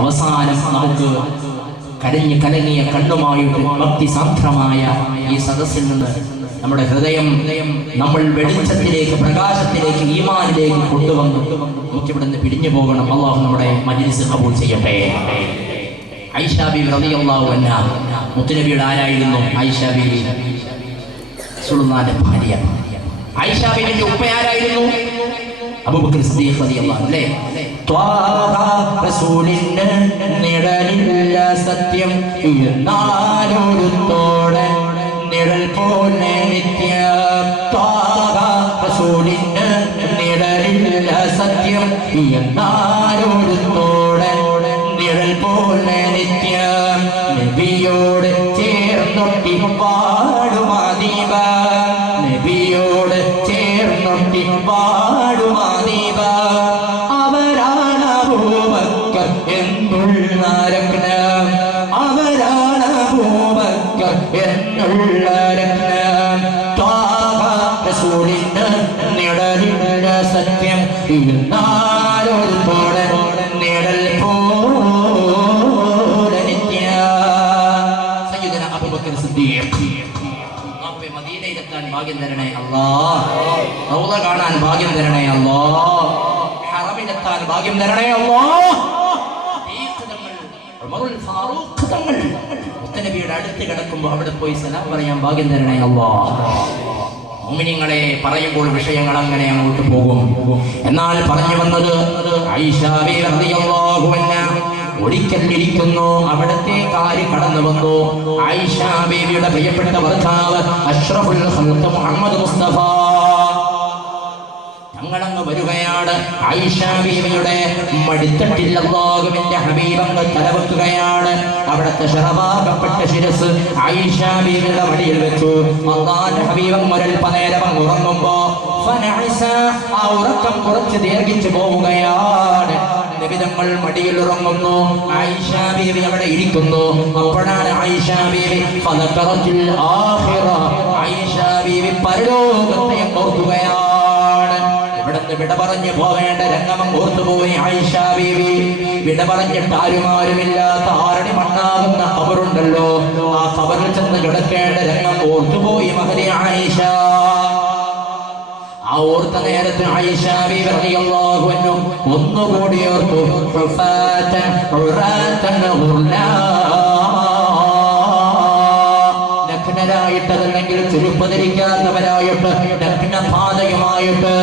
അവസാനം നമുക്ക് കരഞ്ഞു കലങ്ങിയ കണ്ണുമായിട്ട് ഭക്തിസാന്ദ്രമായ ഈ സദസ്സിൽ നിന്ന് നമ്മുടെ ഹൃദയം നമ്മൾ വെളിച്ചത്തിലേക്ക്, പ്രകാശത്തിലേക്ക്, ഈമാനിലേക്ക് കൊണ്ടുവന്നു നമുക്കിവിടെ നിന്ന് പിരിഞ്ഞു പോകണം. അള്ളാഹു നമ്മുടെ മജ്‌ലിസ് ഖബൂൽ ചെയ്യട്ടെ. ആയിഷ ബീവി റളിയല്ലാഹു അൻഹ മുത്തുനബിയുടെ ആരായിരുന്നു? ആയിഷ ബീവി റസൂലുള്ളാഹിന്റെ ഭാര്യ. ആയിഷ ബീവിന്റെ ഉപ്പ ആരായിരുന്നു? അബൂബക്കർ സിദ്ദീഖ് റളിയല്ലാഹു അൻഹു. ത്വാഹ റസൂലിന്റെ നിഴലില്ല സത്യം എന്നാലൊരുത്തോടെ നിഴൽ പോലെ നിത്യ. ത്വാഹ റസൂലിന്റെ നിഴലില്ല സത്യം എന്നാലൊരുത്തോടെ നിഴൽ പോലെ നിത്യ. നബിയോട് ചേർന്നൊട്ടി പാടുമാദീപ, നബിയോട് ചേർന്നൊട്ടി പാടുമാദീപ. അവരാണ് അബൂബക്കർ എന്നുള്ള രത്നം, അവരാണ് അബൂബക്കർ എന്നുള്ള രത്നം. ത്വാഹ റസൂലിന്റെ നിഴലില്ല സത്യം എന്നാലൊരുത്തോടെ നിഴൽ പോലെ നിത്യ. സയ്യിദുനാ അബൂബക്കർ സിദ്ദീഖ്. മദീനയിലെത്താൻ ഭാഗ്യം തരണേ അല്ലാഹ്, റൗള കാണാൻ ഭാഗ്യം തരണേ അല്ലാഹ്, ഹറമിലെത്താൻ ഭാഗ്യം തരണേ അല്ലാഹ്. ഉമറുൽ ഫാറൂഖ് തങ്ങൾ മുത്തനബിയുടെ അടുത്ത് കിടക്കുമ്പോൾ അവിടെ പോയി സലാം പറയാൻ ഭാഗ്യം തരണേ അല്ലാഹ്. മുഅ്മിനീങ്ങളെ, പറയുമ്പോൾ വിഷയങ്ങൾ അങ്ങനെ അങ്ങോട്ട് പോകും. എന്നാൽ പറഞ്ഞു വന്നത് ആയിഷ ബീവി റളിയല്ലാഹു അൻഹ ഒരിക്കൽ ഇരിക്കുന്നു, അവിടത്തെ കാര്യം കടന്നു വന്നു. ആയിഷ ബീവിയുടെ പ്രിയപ്പെട്ട ഭർത്താവ് അഷ്റഫുൽ ഖൽഖ് മുഹമ്മദ് മുസ്തഫ തങ്ങളങ്ങ് വരികയാണ്. ആയിഷ ബീവിയുടെ മടിത്തട്ടിൽ അല്ലാഹുവിന്റെ ഹബീബ് അങ്ങ് തലവെക്കുകയാണ്. അവിടത്തെ ശറഫാക്കപ്പെട്ട ശിരസ് ആയിഷ ബീവിയുടെ മടിയിൽ വെച്ചു. അല്ലാഹുവിന്റെ ഹബീബ് ഒരൽപ്പനേരം അങ്ങ് ഉറങ്ങുമ്പോ ഫനഅസ, ആ ഉറക്കം കുറച്ച് ദീർഘിച്ചു പോവുകയാണ്. നബിതങ്ങൾ മടിയിൽ ഉറങ്ങുന്നു, ആയിഷ ബീവി അവിടെ ഇരിക്കുന്നു. അപ്പോഴാണ് ആയിഷ ബീവി ഫദക്കറത്തുൽ ആഖിറ, ആയിഷ ബീവി പരലോകത്തെ ഓർക്കുകയാണ്. ഇവിടുന്ന് വിട പറഞ്ഞു പോവേണ്ട രംഗം ഓർത്തുപോയി ആയിഷ ബീവി. വിട പറഞ്ഞിട്ട് ആരുമാരുമില്ലാത്ത ആറടി മണ്ണാകുന്ന ഖബറുണ്ടല്ലോ, ആ ഖബറിൽ ചെന്ന് കിടക്കേണ്ട രംഗം ഓർത്തുപോയി മഹദി ആയിഷ. ആ ഓർത്ത നേരത്ത് ആയിഷ ബീവി റളിയല്ലാഹു അൻഹ ഒന്നുകൂടി ഓർത്തു. ഹുഫാതൻ ഉറാതൻ ഹുർലാ, നഗ്നരായിട്ടതല്ലെങ്കിൽ ചെരുപ്പ് ധരിക്കാത്തവരായിട്ട് നഗ്നപാതയുമായിട്ട്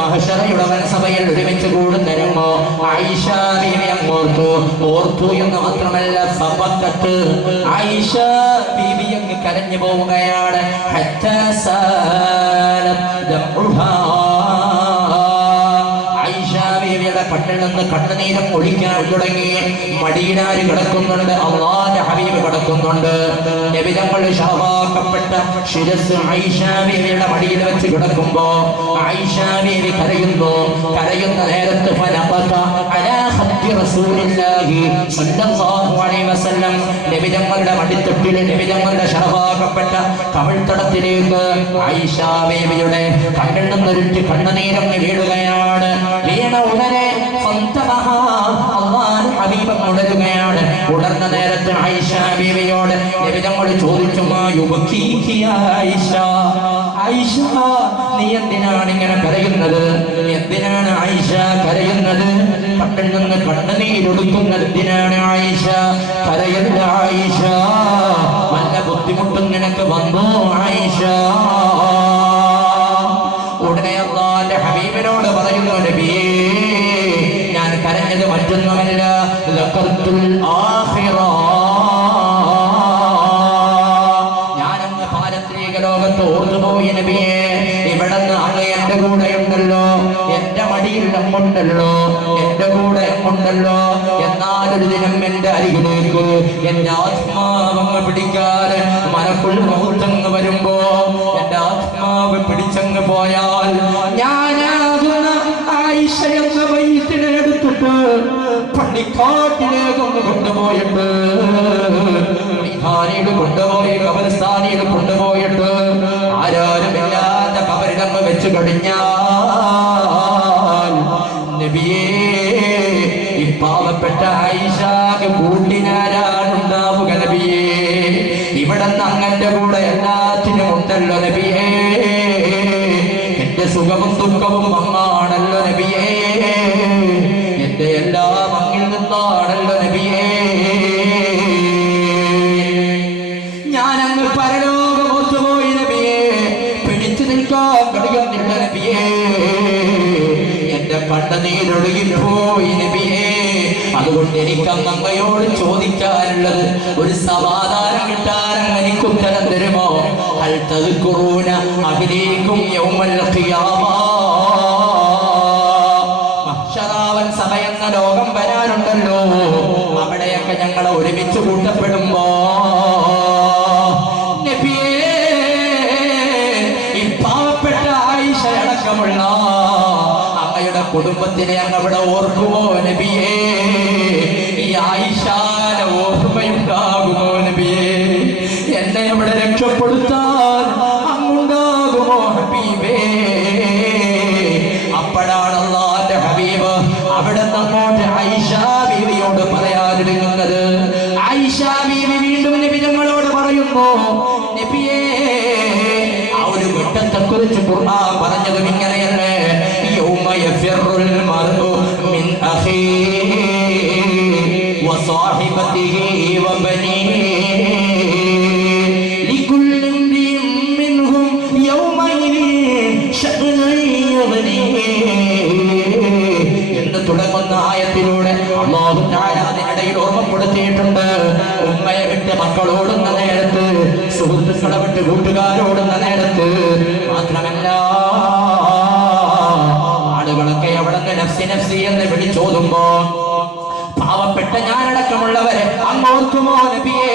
മഹ്ശറയുടെ വൻസഭയിൽ ഒരുമിച്ച് കൂടുന്ന രംഗം ആയിഷ ബീവി അങ്ങോർത്തു. ഓർത്തു എന്ന് മാത്രമല്ല, സബക്കത്ത്, ആയിഷ ബീവി അങ്ങ് കരഞ്ഞു പോവുകയാണ്. ഹത്താ സാലത് ദംഉഹാ, ആയിഷ ബീവിയുടെ കണ്ണിൽ നിന്ന് കണ്ണുനീരം ഒഴിക്കാൻ തുടങ്ങി. മടിയിലാര് കിടക്കുന്നുണ്ട്? അല്ലാഹുവിന്റെ ഹബീബ് കിടക്കുന്നുണ്ട്. നബി തങ്ങൾ ശറഫാക്കപ്പെട്ട ശിരസ് ആയിഷ ബീവിയുടെ മടിയിൽ വെച്ച് കിടക്കുമ്പോ ആയിഷ ബീവി കരയുന്നു. കരയുന്ന നേരത്ത് ഫനഖത അലാ ഖദ്ദി റസൂലില്ലാഹി സ്വല്ലല്ലാഹു അലൈഹി വസല്ലം, നബി തങ്ങളുടെ മടിത്തട്ടിൽ, നബി തങ്ങളുടെ ശറഫാക്കപ്പെട്ട കവിൾത്തടത്തിലേക്ക് ആയിഷ ബീവിയുടെ കണ്ണിൽ നിന്നൊരുറ്റി കണ്ണുനീരം വീഴുകയാണ്. വീണ ഉടനെ അല്ലാഹുവിന്റെ ഹബീബ് ഉണരുകയാണ്. ഉണർന്ന നേരത്ത് ആയിഷ ബീവിയോട് നബി തങ്ങൾ ചോദിച്ചു, മാ യുബക്കീകി ആയിഷ, ആയിഷ നീ എന്തിനാണ് ഇങ്ങനെ കരയുന്നത്? എന്തിനാണ് ആയിഷ കരയുന്നത്? കണ്ണിൽ നിന്ന് കണ്ണുനീരൊടുക്കുന്നത് എന്തിനാണ് ആയിഷ? കരയല്ല ആയിഷ, വല്ല ബുദ്ധിമുട്ടും നിനക്ക് വന്നോ ആയിഷ? ഉടനെ അല്ലാഹുവിന്റെ ഹബീബിനോട് പറയുന്നു, നബിയേ ഞാൻ കരഞ്ഞത് മറ്റൊന്നുമല്ല, ദക്കർത്തുൽ ആഖിറ, ഞാനങ്ങ് പാരത്രിക ലോകത്ത് ഓർത്തുപോയി നബിയേ. ഇവിടുന്ന് അങ്ങ് എന്റെ കൂടെ ഉണ്ടല്ലോ, എന്റെ മടിയിൽ ഉണ്ടല്ലോ, എന്റെ കൂടെ ഉണ്ടല്ലോ. എന്നാലൊരു ദിനം എന്റെ അരികിലേക്ക് എന്റെ ആത്മാവങ്ങ് പിടിക്കാൻ മനക്കുൾ മൗത്തങ്ങ് വരുമ്പോ, എന്റെ ആത്മാവ് പിടിച്ചങ്ങ് പോയാൽ ഞാനാകുന്ന ആയിഷ എന്ന വൈദ്യനെ എടുത്തിട്ട് പള്ളിക്കാട്ടിലേക്കൊന്ന് കൊണ്ടുപോയിട്ട്, കൊണ്ടുപോയി കബർസ്ഥാനിയിൽ കൊണ്ടുപോയിട്ട് ആരാരുമില്ലാത്ത കബറിടങ്ങ് വെച്ച് കഴിഞ്ഞാൽ നബിയേ, ഈ പാവ പാവപ്പെട്ട ആയിഷാക്ക് കൂട്ടിനാരാണുണ്ടാവുക നബിയേ? ഇവിടെ അങ്ങന്റെ കൂടെ എല്ലാത്തിനും ഉണ്ടല്ലോ നബിയേ. എന്റെ സുഖവും ദുഃഖവും അങ്ങാണല്ലോ നബിയേ. എന്റെ എല്ലാം അങ്ങിൽ നിന്നാണല്ലോ നബിയേ. ഞാനങ്ങ് പരലോകമോത്തുപോയി നബിയേ. പിടിച്ചു നിൽക്കാൻ കഴിയുന്നില്ല നബിയേ. എന്റെ കണ്ണുനീരൊഴുകിപ്പോയി നബിയേ. അതുകൊണ്ട് എനിക്ക് അങ്ങയോട് ചോദിക്കാനുള്ളത്, ഒരു സമാധാനം കിട്ടാൻ എനിക്ക് ഉത്തരം തരുമോ? ഹൽ തദ്കുറൂന അഹ്ലീകും യൗമൽ ഖിയാമ. മഹ്ശറാവൻ സഭ എന്ന ലോകം വരാനുണ്ടല്ലോ. അവിടെയൊക്കെ ഞങ്ങളെ ഒരുമിച്ച് കൂട്ടപ്പെടുമ്പോ നബിയേ, ഈ പാവപ്പെട്ട ആയിഷ അടക്കമുള്ള അങ്ങയുടെ കുടുംബത്തിനെ അങ്ങ് അവിടെ ഓർക്കുമോ നബിയേ? ഈ ആയിഷാന്റെ ഓർമ്മയുണ്ടാകുമോ നബിയേ? എന്നെ അവിടെ രക്ഷപ്പെടുത്താൻ അങ്ങുണ്ടാകുമോ ഹബീബേ? അപ്പോഴാണ് അല്ലാഹുവിന്റെ ഹബീബ് അവിടെ അങ്ങോട്ട് ആയിഷാ ബീവിയോട് പറയാനൊരുങ്ങുന്നത്. ആയിഷാ ബീവി വീണ്ടും നബി ഞങ്ങളോട് പറയുന്നു, നബിയേ, ആ ഒരു ഘട്ടത്തെ കുറിച്ച് ഖുർആൻ പറഞ്ഞതും ഇങ്ങനെയല്ലേ? യൗമ യഫിറുൽ മർഉ മിൻ അഖീഹി വസാഹിബതിഹി വബനീഹി ലികുല്ലി ഇംറിഇൻ മിൻഹും യൗമഇദിൻ ശഅ്നുൻ യുഗ്നീഹി എന്ന് തുടങ്ങുന്ന ആയത്തിലൂടെ അല്ലാഹു തആല അതിനിടയിൽ ഓർമ്മപ്പെടുത്തിയിട്ടുണ്ട്. ഉമ്മയെ വിട്ട് മക്കളോടുന്ന നേരത്ത്, സുഹൃത്തുക്കളെ വിട്ട് കൂട്ടുകാരോടുന്ന നേരത്ത്, മാത്രമല്ല ആളുകളൊക്കെ അവിടെ നിന്ന് നഫ്സി നഫ്സി എന്ന് വിളിച്ചോതുമ്പോ പാവപ്പെട്ട ഞാനടക്കമുള്ളവരെ അങ്ങോർക്കുമോ നബിയേ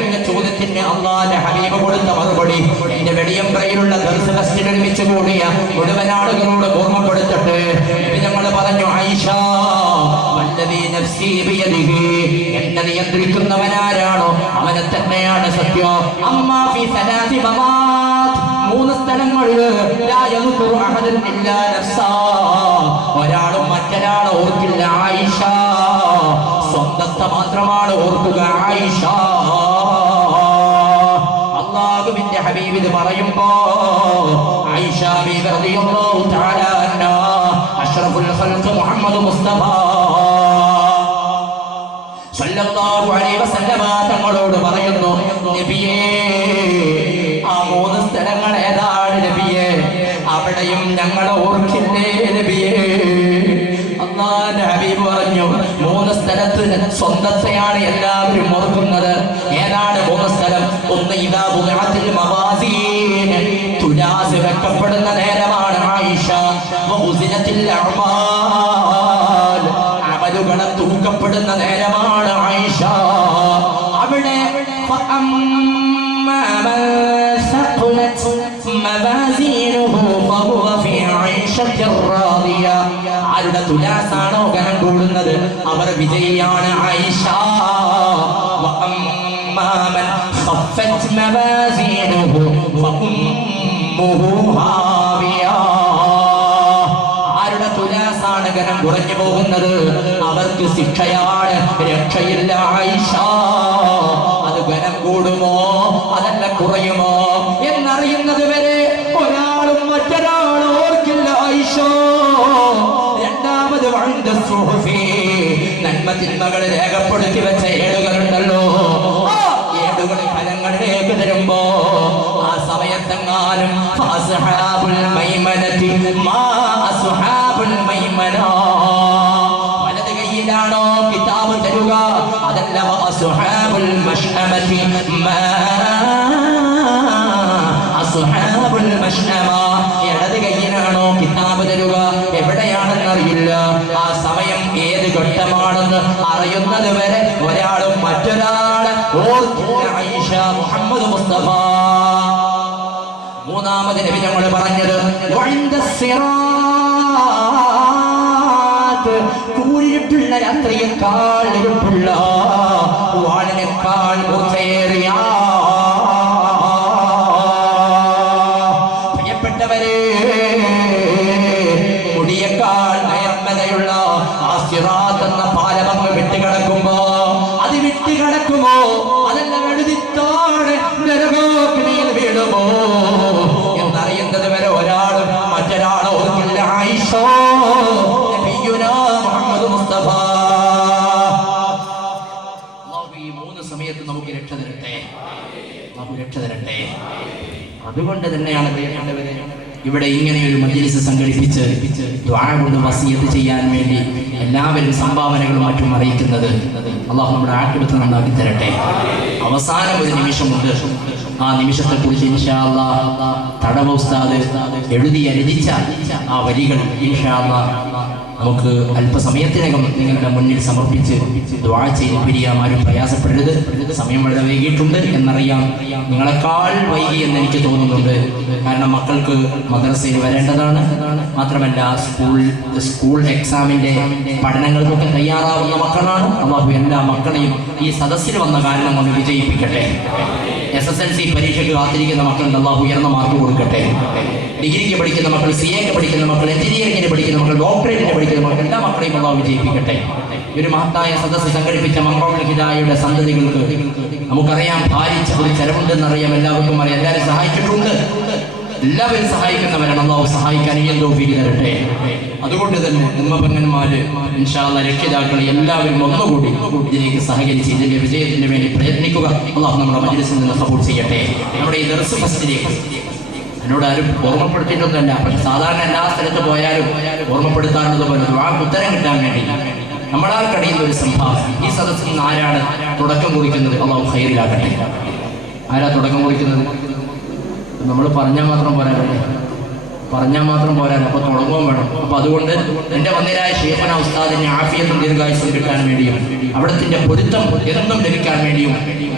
എന്ന ചോദ്യത്തിന് അല്ലാഹുവിന്റെ ഹബീബ് കൊടുത്ത മറുപടി എന്റെ വെടിയമ്പ്രയിലുള്ള ദർസ് മസ്ജിദിൽ ഒരുമിച്ച് കൂടിയ മുഴുവൻ ആളുകളോട് ഓർമ്മപ്പെടുത്തിട്ട് നബി ഞങ്ങൾ പറഞ്ഞു, ആയിഷ വല്ലദീ നഫ്സി ബിയദിഹി, എന്നെ നിയന്ത്രിക്കുന്നവനാരാണോ അവനെ തന്നെയാണ് സത്യം. അമ്മാ ഫീ സലാസി മവാത്, 3 സ്ഥലങ്ങളിൽ ലാ യദ്കുറു അഹദൻ ഇല്ലാ നഫ്സാ, ഒരാളും മറ്റൊരാളെ ഓർക്കില്ല ആയിഷ, സ്വന്തത്തെ മാത്രമാണ് ഓർക്കുക ആയിഷ. അല്ലാഹുവിന്റെ ഹബീബ് ഇത് പറയുമ്പോ ആയിഷ ബീവി റളിയല്ലാഹു തആല അൻഹാ അഷ്റഫുൽ ഖൽഖ് മുഹമ്മദ് മുസ്തഫ സല്ലല്ലാഹു അലൈഹി വസല്ലമ തങ്ങളോട് പറയുന്നു, നബിയേ, ആ 3 സ്ഥലങ്ങൾ ഏതാണ് നബിയേ? അവിടെയും ഞങ്ങളെ ഓർക്കില്ലേ നബിയേ? അല്ലാഹുവിന്റെ ഹബീബ് പറഞ്ഞു, 3 സ്ഥലത്ത് സ്വന്തത്തെയാണ് എല്ലാവരും ഓർക്കുന്നത്. ഏതാണ് 3 സ്ഥലം? ഒന്ന്, ഇദാ ബുദിഅത്തിൽ മവാസീൻ, തുലാസ് വെക്കപ്പെടുന്ന നേരമാണ് ആയിഷ. വഉസിനത്തിൽ അഅമാൽ, അമലുകളെ തൂക്കപ്പെടുന്ന നേരമാണ് ആയിഷ. അവിടെ ആരുടെ തുലാസാണോ ഗനം കൂടുന്നത് അവർ വിജയിയാണ് ആയിഷ. ആരുടെ തുലാസാണ് ഗനം കുറഞ്ഞു പോകുന്നത് അവർക്ക് ശിക്ഷയാണ്, രക്ഷയില്ല ആയിഷ. അത് ഗനം കൂടുമോ അതല്ല കുറയുമോ എന്നറിയുന്നത് വരെ ഒരാളും മറ്റൊരാളും ഓർക്കില്ല ആയിഷ. രണ്ടാമത് നന്മ തിന്മകൾ രേഖപ്പെടുത്തി വെച്ച ഏടുകളുണ്ടല്ലോ, ആ ഏടുകളിൽ ഫലങ്ങളിലേക്ക് തരുമ്പോ ആ സമയത്തെങ്ങാനും വലത് കൈയിലാണോ കിതാബ് തരുക, അതല്ല അസ്ഹാബുൽ മശ്അമതി അസ്ഹാബുൽ മശ്അമ, ഇടത് കൈയിലാണോ കിതാബ് തരുക, എവിടെയാണെന്ന് അറിയില്ല. ആ സമയം ഏത് ഘട്ടമാണെന്ന് അറിയുന്നത് വരെ ഒരാളും മറ്റൊരാളെ ഓർക്കില്ല ആയിഷ മുഹമ്മദ് മുസ്തഫ. മൂന്നാമത് നബി ഞങ്ങൾ പറഞ്ഞത് കൂരിട്ടുള്ള രാത്രിയേക്കാൾ ഇരുട്ടുള്ള വാളിനേക്കാൾ മൂർച്ചയേറിയ പ്രിയപ്പെട്ടവരെ, മുടിയേക്കാൾ നയർമ്മതയുള്ള ആ സിറാത്ത് എന്ന പാലമങ്ങ് കിടക്കുമോ അതെല്ലാം എഴുതിത്തോടെ നരകോഗ്നിയിൽ വീഴുമോ എന്നറിയുന്നത് വരെ ഒരാളും മറ്റൊരാളെ ഓർക്കില്ല. ആയിഷ നബിയുനാ മുഹമ്മദ് മുസ്തഫ. ഈ 3 സമയത്ത് നമുക്ക് രക്ഷ തരട്ടെ, നമുക്ക് രക്ഷ തരട്ടെ. അതുകൊണ്ട് തന്നെയാണ് പ്രിയപ്പെട്ടവരെ ഇവിടെ ഇങ്ങനെ ഒരു മജ്‌ലിസ് സംഘടിപ്പിച്ച് ദുആ കൊണ്ട് വസിയത്ത് ചെയ്യാൻ വേണ്ടി എല്ലാവരും സംഭാവനകളും മറ്റും അറിയിക്കുന്നത്. അല്ലാഹു നമ്മുടെ ആഖിറത്ത് നന്നാക്കി തരട്ടെ. അവസാനം ഒരു നിമിഷമുണ്ട്. ആ നിമിഷത്തെ കുറിച്ച് ഇൻഷാ അല്ലാഹ് തടവ ഉസ്താദ് എഴുതി രചിച്ച ആ വരികൾ ഇൻഷാ അല്ലാഹ് നമുക്ക് അല്പസമയത്തിനകം നിങ്ങളുടെ മുന്നിൽ സമർപ്പിച്ച് ദുആ ചെയ്ത് പിരിയാൻ ആരും പ്രയാസപ്പെടരുത്. സമയം വളരെ വൈകിയിട്ടുണ്ട് എന്നറിയാം, നിങ്ങളെക്കാൾ വൈകി എന്ന് എനിക്ക് തോന്നുന്നുണ്ട്. കാരണം മക്കൾക്ക് മദ്രസയിൽ വരേണ്ടതാണ്, മാത്രമല്ല സ്കൂൾ എക്സാമിന്റെ പഠനങ്ങൾക്കൊക്കെ തയ്യാറാവുന്ന മക്കളാണ്. അല്ലാഹു എല്ലാ മക്കളെയും ഈ സദസ്സിൽ വന്ന കാരണം കൊണ്ട് വിജയിപ്പിക്കട്ടെ. SSLC പരീക്ഷയ്ക്ക് കാത്തിരിക്കുന്ന മക്കൾക്ക് അല്ലാഹു ഉയർന്ന മാർക്ക് കൊടുക്കട്ടെ. ഡിഗ്രിക്ക് പഠിക്കുന്ന മക്കൾ, CA പഠിക്കുന്ന മക്കൾ, എഞ്ചിനീയറിംഗിന് പഠിക്കുന്ന മക്കൾ, ഡോക്ടറേറ്റിന് പഠിക്കുന്ന മക്കൾ, എല്ലാ മക്കളെയും അല്ലാഹു വിജയിപ്പിക്കട്ടെ. ഒരു മഹത്തായ സദസ്സ് സംഘടിപ്പിച്ച മംഗോൾ ഹിദായയുടെ സന്തതികൾക്ക് നമുക്കറിയാം, ഭാരിച്ച ഒരു ചെലവുണ്ടെന്നറിയാം, എല്ലാവർക്കും അറിയാം, എല്ലാവരും സഹായിച്ചിട്ടുണ്ട്. എല്ലാവരും സഹായിക്കുന്നവരാണ്. അല്ലാഹു സഹായിക്കാൻ ഈ തൗഫീഖ് തരട്ടെ. അതുകൊണ്ട് തന്നെ ഉമ്മപെങ്ങന്മാര് ഇൻഷാ അല്ലാഹ് രക്ഷിതാക്കളെ എല്ലാവരും ഒന്നുകൂടി ഇതിലേക്ക് സഹകരിച്ച് ഇതിന്റെ വിജയത്തിന് വേണ്ടി പ്രയത്നിക്കുക. അല്ലാഹു നമ്മുടെ മജ്‌ലിസിൽ നിന്ന് ഖബൂൽ ചെയ്യട്ടെ. നമ്മുടെ ഈ ദർസ് ഫസ്റ്റിലേക്ക് എന്നോട് ആരും ഓർമ്മപ്പെടുത്തിയിട്ടൊന്നുമല്ല, പക്ഷെ സാധാരണ എല്ലാ സ്ഥലത്ത് പോയാലും ഓർമ്മപ്പെടുത്താറുള്ളത് പോലെ ദുആക്ക് ഉത്തരം കിട്ടാൻ വേണ്ടി നമ്മളാൽ കഴിയുന്ന ഒരു സംഭാവന. ഈ സദസ്സിൽ നിന്ന് ആരാണ് തുടക്കം കുറിക്കുന്നത്? അല്ലാഹു ഖൈറിലാക്കട്ടെ. ആരാ തുടക്കം കുറിക്കുന്നത്? നമ്മൾ പറഞ്ഞാൽ മാത്രം പോരാല്ലേ, പറഞ്ഞാൽ മാത്രം പോരാല്ലോ, അപ്പോൾ തുടങ്ങുകയും വേണം. അപ്പോൾ അതുകൊണ്ട് എൻ്റെ വന്യരായ ശൈഖുന ഉസ്താദിന് ആഫിയത്തും ദീർഘായുസ്സും കിട്ടാൻ വേണ്ടിയും അവിടത്തിൻ്റെ പൊരുത്തം എന്നും ലഭിക്കാൻ വേണ്ടിയും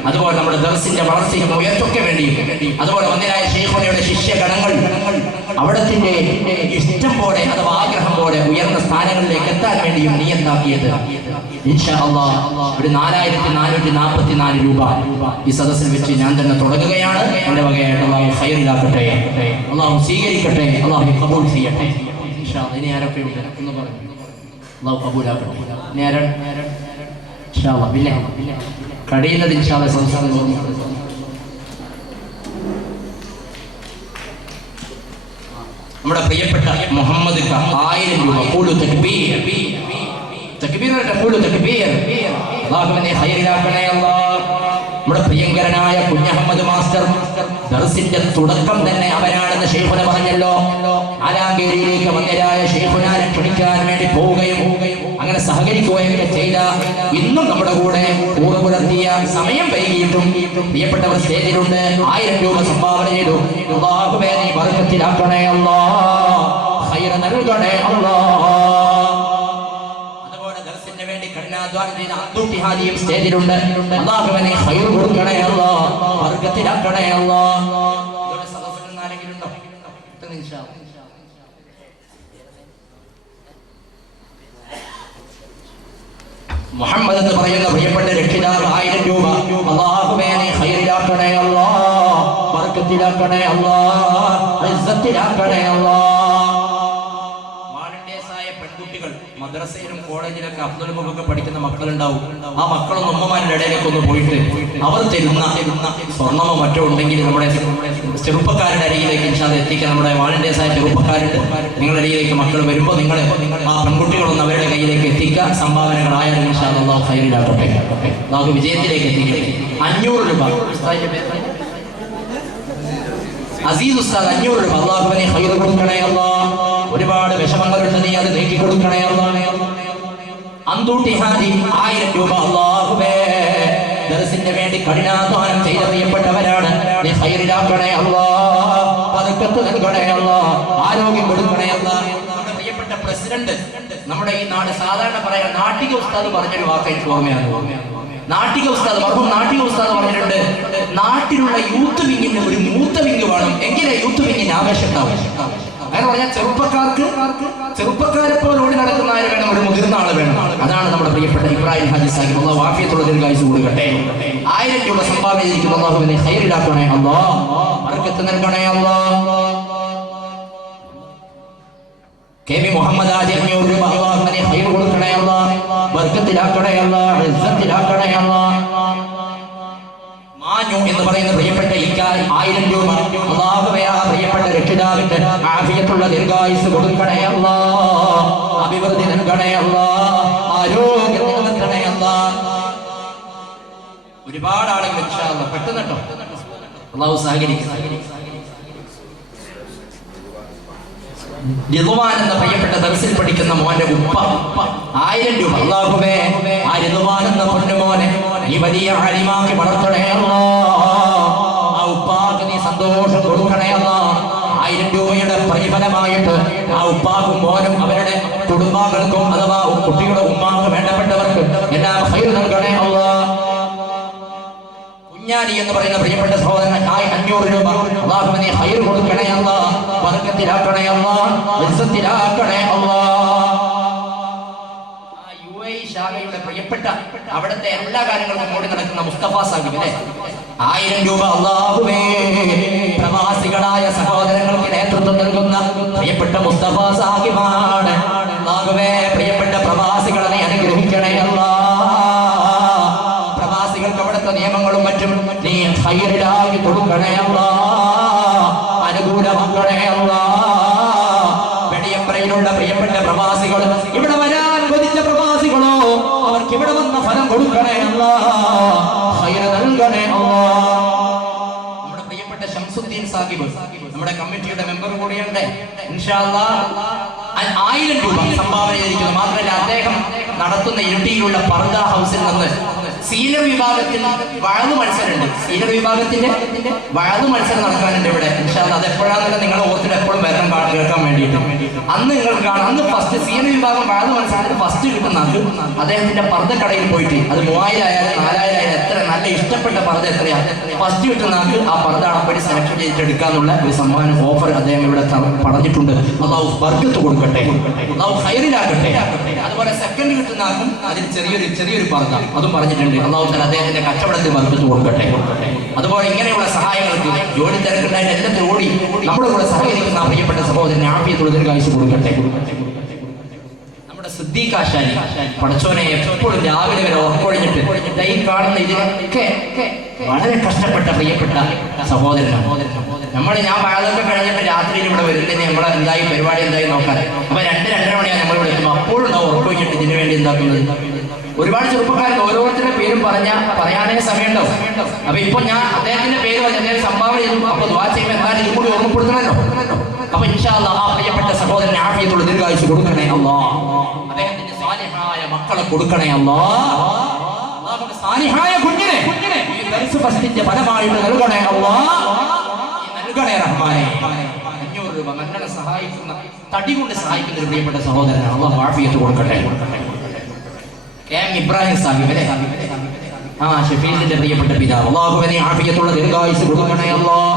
അതുപോലെ നമ്മുടെ ദർസിന്റെ വളർച്ചയ്ക്കും ഉയർച്ചയ്ക്ക് വേണ്ടിയും അതുപോലെ വന്യരായ ശൈഖുനയുടെ ശിഷ്യഗണങ്ങൾ അവിടത്തിന്റെ ഇഷ്ടം പോലെ അഥവാ ആഗ്രഹം പോലെ ഉയർന്ന സ്ഥാനങ്ങളിലേക്ക് എത്താൻ വേണ്ടിയും നിയത്താക്കിയത് ഇൻഷാ അല്ലാഹ് ഒരു 4444 രൂപ ഈ സദസ്സിൽ വെച്ച് ഞാൻ തന്നെ തുടങ്ങുകയാണ്. എൻ്റെ വകയായിട്ട് അല്ലാഹു ഖൈറിലാക്കട്ടെ, അല്ലാഹു സ്വീകരിക്കട്ടെ, അല്ലാഹു ഖബൂൽ ചെയ്യട്ടെ. ഇൻഷാ അല്ലാഹ് ഇനി ആരൊക്കെ ഉണ്ട് എന്ന് പറഞ്ഞു, അല്ലാഹു ഖബൂലാക്കട്ടെ. ഇനി ആരാണ്? ഇൻഷാ അല്ലാഹ് പിന്നെ കഴിയുന്നത് ഇൻഷാ അല്ലാഹ് സംസാരം നമ്മുടെ പ്രിയപ്പെട്ട മുഹമ്മദ് 1000 രൂപ. ഖൂലു തക്ബീർ, തക്ബീർ ഖൂലു തക്ബീർ. അല്ലാഹുവിനെ ഖൈറിലാക്കണേ അല്ലാഹ്. നമ്മുടെ പ്രിയങ്കരനായ കുഞ്ഞഹമ്മദ് മാസ്റ്റർ ദർസിന്റെ തുടക്കം തന്നെ അവരാണെന്ന് ശൈഖുന പറഞ്ഞല്ലോ. ആലാങ്കേരിയിലേക്ക് വന്യരായ ശൈഖുനാനെ ക്ഷണിക്കാൻ വേണ്ടി പോവുകയും അങ്ങനെ സഹകരിക്കുകയൊക്കെ ചെയ്ത ഇന്നും നമ്മുടെ കൂടെ കൂടെ പുലർത്തിയ സമയം വൈകിയിട്ടും പ്രിയപ്പെട്ടവർ സ്റ്റേജിലുണ്ട്. 1000 രൂപ സംഭാവന ചെയ്തു. അല്ലാഹുവേ നീ ബർക്കത്തിലാക്കണേ അല്ലാഹ്, ഖൈർ നൽകണേ അല്ലാഹ്. അതുപോലെ ദർസിന് വേണ്ടി കഠിനാധ്വാനം ചെയ്ത അബ്ദുൽ ഹാദിയും സ്റ്റേജിലുണ്ട്. അല്ലാഹുവേ ഖൈർ കൊടുക്കണേ അല്ലാഹ്, ബർക്കത്തിലാക്കണേ അല്ലാഹ്. ഇവിടെ സദസ്സിൽ ആരെങ്കിലും ഉണ്ടോ? ഇൻഷാ അല്ലാഹ് മുഹമ്മദ് എന്ന് പറയുന്ന പ്രിയപ്പെട്ട രക്ഷിതാവ് 1000 രൂപ. അല്ലാഹുവേ നീ ഖൈറിലാക്കണേ അല്ലാഹ്, ബർക്കത്തിലാക്കണേ അല്ലാഹ്, ഇസ്സത്തിലാക്കണേ അല്ലാഹ്. വാളണ്ടിയേഴ്സായ പെൺകുട്ടികൾ മദ്രസയിലും കോളേജിലൊക്കെ അബ്ദുൽ പഠിക്കുന്ന മക്കളുണ്ടാവും. ആ മക്കളൊന്നും ഉമ്മമാരുടെ ഇടയിലേക്ക് ഒന്ന് പോയിട്ട് അവർ തരുന്ന സ്വർണ്ണമോ മറ്റോ ഉണ്ടെങ്കിൽ നമ്മുടെ ചെറുപ്പക്കാരുടെ അരികിലേക്ക് ഇൻഷാല്ലാഹ് എത്തിക്കാൻ നമ്മുടെ വാളണ്ടിയേഴ്സായ ചെറുപ്പക്കാരുണ്ട്. നിങ്ങളുടെ അരികിലേക്ക് മക്കൾ വരുമ്പോൾ നിങ്ങൾ ആ പെൺകുട്ടികളൊന്ന് അവരുടെ കയ്യിലേക്ക് എത്തിക്കുക. സംഭാവനകളായാലും ഇൻഷാല്ലാഹ് അല്ലാഹു ഖൈറിലാക്കട്ടെ, അല്ലാഹു വിജയത്തിലേക്ക് എത്തിക്കട്ടെ. 500 രൂപ അസീസ് ഉസ്താദ് 500 രൂപ. അല്ലാഹുവിനെ ഖൈർ കൊടുക്കണേ അല്ലാഹ്. ഒരുപാട് വിഷമങ്ങളുണ്ട്, നീ അത് നീക്കി കൊടുക്കണേ അല്ലാഹ്. അന്തൂട്ടി ഹാദി 1000 രൂപ. അല്ലാഹുവേ ദർസിന് വേണ്ടി കഠിനാധ്വാനം ചെയ്ത പ്രിയപ്പെട്ടവരാണ്, നീ ഖൈറിലാക്കണേ അല്ലാഹ്, ബർക്കത്ത് നൽകണേ അല്ലാഹ്, ആരോഗ്യം കൊടുക്കണേ അല്ലാഹ്. നമ്മുടെ പ്രിയപ്പെട്ട പ്രസിഡന്റ് നമ്മുടെ ഈ നാട് സാധാരണ പറയാൻ നാട്ടിക ഉസ്താദ് പറഞ്ഞൊരു വാക്ക് എനിക്ക് ഓർമ്മയാണ്. നാട്ടിക ഉസ്താദ് മർഹൂം നാട്ടിക ഉസ്താദ് പറഞ്ഞിട്ടുണ്ട്, നാട്ടിലുള്ള യൂത്ത് വിങ്ങിന് ഒരു മൂത്ത വിങ് വേണം, എങ്കിലേ യൂത്ത് വിങ്ങിന് ആവേശം ഉണ്ടാവും. അങ്ങനെ പറഞ്ഞാൽ ചെറുപ്പക്കാരെ പോലെ ഓടി നടക്കുന്ന ആര് വേണം? ഒരു മുതിർന്ന ആള് വേണം. അതാണ് നമ്മുടെ പ്രിയപ്പെട്ട ഇബ്രാഹിം ഹാജി സാഹിബ്. അല്ലാഹു ആഫിയത്തുള്ള ദീർഘായുസ്സ് കൊടുക്കട്ടെ. 1000 രൂപ സംഭാവന ചെയ്തിരിക്കുന്നു. അല്ലാഹുവിനെ ഖൈറിലാക്കണേ അല്ലാഹ്, ബർക്കത്ത് നൽകണേ അല്ലാഹ്. കെ വി മുഹമ്മദ് ആജി 500 രൂപ. അല്ലാഹുവിനെ ഖൈർ കൊടുക്കണേ അല്ലാഹ്, ബർക്കത്തിലാക്കണേ അല്ലാഹ്, ഇസ്സത്തിലാക്കണേ അല്ലാഹ്. മാഞ്ഞു എന്ന് പറയുന്ന പ്രിയപ്പെട്ട ഇക്കാൽ 1000 രൂപ അല്ലാഹുവേ ആ പ്രിയപ്പെട്ട രക്ഷിതാവിന്റെ ആഫിയത്തുള്ള ദീർഘായുസ് കൊടുക്കണേ അല്ലാഹ്, അഭിവൃദ്ധി നൽകണേ അല്ലാഹ്, ആരോഗ്യം നിലനിർത്തണേ അല്ലാഹ്. ഒരുപാട് ആളുകൾ ഇൻഷാ അല്ലാഹ് പെട്ടെന്ന് കേട്ടോ അല്ലാഹു സഹകരിക്കും. റിദ്വാൻ എന്ന പ്രിയപ്പെട്ട ദർസിൽ പഠിക്കുന്ന മോന്റെ ഉപ്പ 1000 രൂപ അല്ലാഹുവേ ആ റിദ്വാൻ എന്ന പൊന്നുമോനെ നീ വലിയ ആലിമാക്കി വളർത്തണേ അല്ലാഹ്, ആ ഉപ്പാക്ക് നീ സന്തോഷം കൊടുക്കണേ അല്ലാഹ്. 1000 രൂപയുടെ പ്രതിഫലമായിട്ട് ആ ഉപ്പാക്കും മോനും അവരുടെ കുടുംബാംഗങ്ങൾക്കും അഥവാ കുട്ടികളുടെ ഉമ്മാക്ക് വേണ്ടപ്പെട്ടവർക്ക് എല്ലാം ഖൈർ നൽകണേ അല്ലാഹ്. കുഞ്ഞാലി എന്ന് പറയുന്ന പ്രിയപ്പെട്ട സഹോദരൻ 500 രൂപ അല്ലാഹുവേ നീ ഖൈർ കൊടുക്കണേ അല്ലാഹ്, ബർക്കത്തിലാക്കണേ അല്ലാഹ്, ഇസ്സത്തിലാക്കണേ അല്ലാഹ്. ആ യുഎഇ ശാഖയുടെ പ്രിയപ്പെട്ട അവിടുത്തെ എല്ലാ കാര്യങ്ങൾക്കും കൂടി നടക്കുന്ന മുസ്തഫ സാഹിബ് അല്ലേ 1000 രൂപ അല്ലാഹുവേ പ്രവാസികളായ സഹോദരങ്ങൾക്ക് നേതൃത്വം നൽകുന്ന പ്രിയപ്പെട്ട മുസ്തഫ സാഹിബാണ്. അല്ലാഹുവേ പ്രിയപ്പെട്ട പ്രവാസികളെ നീ അനുഗ്രഹിക്കണേ അല്ലാഹ്, പ്രവാസികൾക്ക് അവിടുത്തെ നിയമങ്ങളും മറ്റും നീ ഖൈറിലാക്കി കൊടുക്കണേ അല്ലാഹ്, അനുകൂലമാക്കണേ അല്ലാഹ്. വെടിയമ്പറയിലുള്ള പ്രിയപ്പെട്ട പ്രവാസികൾ ഇവിടെ വരാൻ കൊതിച്ച പ്രവാസികളോ അവർക്ക് ഇവിടെ വന്ന ഫലം കൊടുക്കണേ അല്ലാഹ്, ഖൈർ നൽകണേ അല്ലാഹ്. നമ്മുടെ പ്രിയപ്പെട്ട ശംസുദ്ദീൻ സാഹിബ് നമ്മുടെ കമ്മിറ്റിയുടെ മെമ്പർ കൂടിയുണ്ട്. ഇൻഷാ അല്ലാഹ് 1000 രൂപ സംഭാവന ചെയ്തിരിക്കുന്നു. മാത്രമല്ല അദ്ദേഹം നടത്തുന്ന ഇരിട്ടിയിലുള്ള പർദ ഹൗസിൽ നിന്ന് സീനിയർ വിഭാഗത്തിൽ വഴന്നു മത്സരമുണ്ട്. സീനിയർ വിഭാഗത്തിന്റെ വഴന്നു മത്സരം നടക്കാനുണ്ട് ഇവിടെ. ഇൻഷാ അല്ലാഹ് അത് എപ്പോഴാണെന്ന് നിങ്ങൾ ഓർത്തിട്ട് എപ്പോഴും വരണം കേൾക്കാൻ വേണ്ടിയിട്ട്. അന്ന് നിങ്ങൾക്ക് കാണാം, അന്ന് ഫസ്റ്റ് സീനിയർ വിഭാഗം വഴന്നു മത്സരത്തിൽ ഫസ്റ്റ് കിട്ടുന്ന ആൾക്ക് അദ്ദേഹത്തിന്റെ പർദ്ദക്കടയിൽ പോയിട്ട് അത് 3000 ആയാലും 4000 ആയാലും എത്ര നല്ല ഇഷ്ടപ്പെട്ട പർദ്ദ എത്രയാണ് ഫസ്റ്റ് കിട്ടുന്ന ആൾക്ക് ആ പർദ്ദ അടപ്പടി സെലക്ട് ചെയ്തിട്ട് എടുക്കാന്നുള്ള ഒരു സമ്മാനം ഓഫർ അദ്ദേഹം ഇവിടെ പറഞ്ഞിട്ടുണ്ട്. അല്ലാഹു ബർക്കത്ത് കൊടുക്കട്ടെ, അല്ലാഹു ഖൈറിലാക്കട്ടെ. അതുപോലെ സെക്കൻഡ് കിട്ടുന്ന ആൾക്കും അതിൽ ചെറിയൊരു പർദ്ദ അതും പറഞ്ഞിട്ടുണ്ട്. അല്ലാഹു തആല അദ്ദേഹത്തിന്റെ കച്ചവടത്തിൽ ബർക്കത്ത് കൊടുക്കട്ടെ. അതുപോലെ ഇങ്ങനെയുള്ള സഹായങ്ങൾക്ക് ജോലി തിരക്കുണ്ടായിട്ട് എല്ലാത്തിനും ഓടി നമ്മുടെ കൂടെ സഹകരിക്കുന്ന പ്രിയപ്പെട്ട സഹോദരനെ ആഫിയത്തുള്ള ദീർഘായുസ്സ് കൊടുക്കട്ടെ. നമ്മുടെ സിദ്ദീഖ് ആശാരി പടച്ചോനെ എപ്പോഴും രാവിലെ വരെ ഉറക്കൊഴിഞ്ഞിട്ട് ഈ കാണുന്ന ഇതിനൊക്കെ വളരെ കഷ്ടപ്പെട്ട പ്രിയപ്പെട്ട സഹോദരനാണ്. ഞാൻ പാതൊക്കെ കഴിഞ്ഞിട്ട് രാത്രിയിൽ ഇവിടെ വരുന്നത് നമ്മളെ എന്തായി പരിപാടി എന്തായി നോക്കാൻ. അപ്പൊ 2-2:30 മണിയാണ് നമ്മൾ ഇവിടെ എത്തുമ്പോൾ അപ്പോഴും ഉണ്ടാവും ഉറക്കൊഴിഞ്ഞിട്ട് ഇതിനു വേണ്ടി എന്താക്കുന്നത്. ഒരുപാട് ചെറുപ്പക്കാർക്ക് ഓരോരുത്തരുടെ പേരും പറയാനേ സമയമുണ്ടാവും. അപ്പൊ ഇപ്പൊ ഞാൻ അദ്ദേഹത്തിന്റെ പേര് അദ്ദേഹം സംഭാവന ചെയ്തു. അപ്പൊ ദുആ ചെയ്യുമ്പോൾ എന്തായാലും ഇതും കൂടി ഓർമ്മപ്പെടുത്തണമല്ലോ. അപ്പൊ ഇൻഷാ അല്ലാഹ് ആ പ്രിയപ്പെട്ട സഹോദരനെ ആഫിയത്തുള്ള ദീർഘായുസ്സ് കൊടുക്കണേ അല്ലാഹ്, അദ്ദേഹത്തിന്റെ സാലിഹായ മക്കളെ കൊടുക്കണേ അല്ലാഹ്, അല്ലാഹുവിന്റെ സാലിഹായ കുഞ്ഞിനെ ഈ ദർസ് ഫസ്റ്റിന്റെ ഫലമായിട്ട് നൽകണേ അല്ലാഹ്, നൽകണേ റഹ്മാനെ. 500 രൂപ മക്കളെ സഹായിക്കുന്ന തടി കൊണ്ട് സഹായിക്കുന്ന ഒരു പ്രിയപ്പെട്ട സഹോദരനാണ്. അല്ലാഹു ആഫിയത്ത് കൊടുക്കട്ടെ. ഇബ്രാഹിം സാഹിബ് അല്ലേ ഷഫീലിന്റെ പ്രിയപ്പെട്ട പിതാവ് അല്ലാഹുവേ നീ ആഫിയത്തുള്ള ദീർഘായുസ്സ് കൊടുക്കണേ അല്ലാഹ്.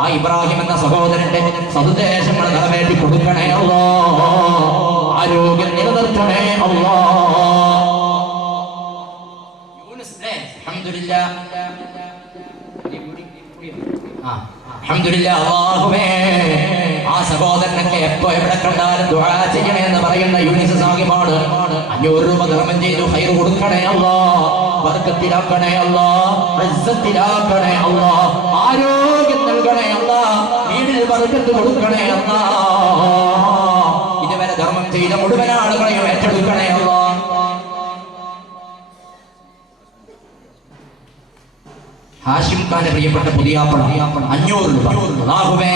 ആ ഇബ്രാഹിം എന്ന സഹോദരന്റെ സദുദ്ദേശങ്ങൾ നിറവേറ്റി കൊടുക്കണേ അല്ലാഹ്, ആരോഗ്യം നിലനിർത്തണേ അല്ലാഹ്. യൂനുസ് അൽഹംദുലില്ലാഹ് അൽഹംദുലില്ലാഹ് അല്ലാഹുവേ ആ സഹോദരനൊക്കെ എപ്പോ എവിടെ കണ്ടാലും ദുആ ചെയ്യണേ എന്ന് പറയുന്ന യൂനിസ് സാഹിബാണ്. 500 രൂപ ധർമ്മം ചെയ്തു ഖൈർ കൊടുക്കണേ അല്ലാഹ്, ബർക്കത്തിലാക്കണേ അല്ലാഹ്, ഇസ്സത്തിലാക്കണേ അല്ലാഹ്, ആരോഗ്യം നൽകണേ അല്ലാഹ്, വീടിൽ ബർക്കത്ത് കൊടുക്കണേ അല്ലാഹ്. ഇതുവരെ ധർമ്മം ചെയ്ത മുഴുവൻ ആളുകളെയും ഏറ്റെടുക്കണേ അല്ലാഹ്. ഹാഷിം ഖാന്റെ പ്രിയപ്പെട്ട പുതിയാപ്പള 500 രൂപ അല്ലാഹുവേ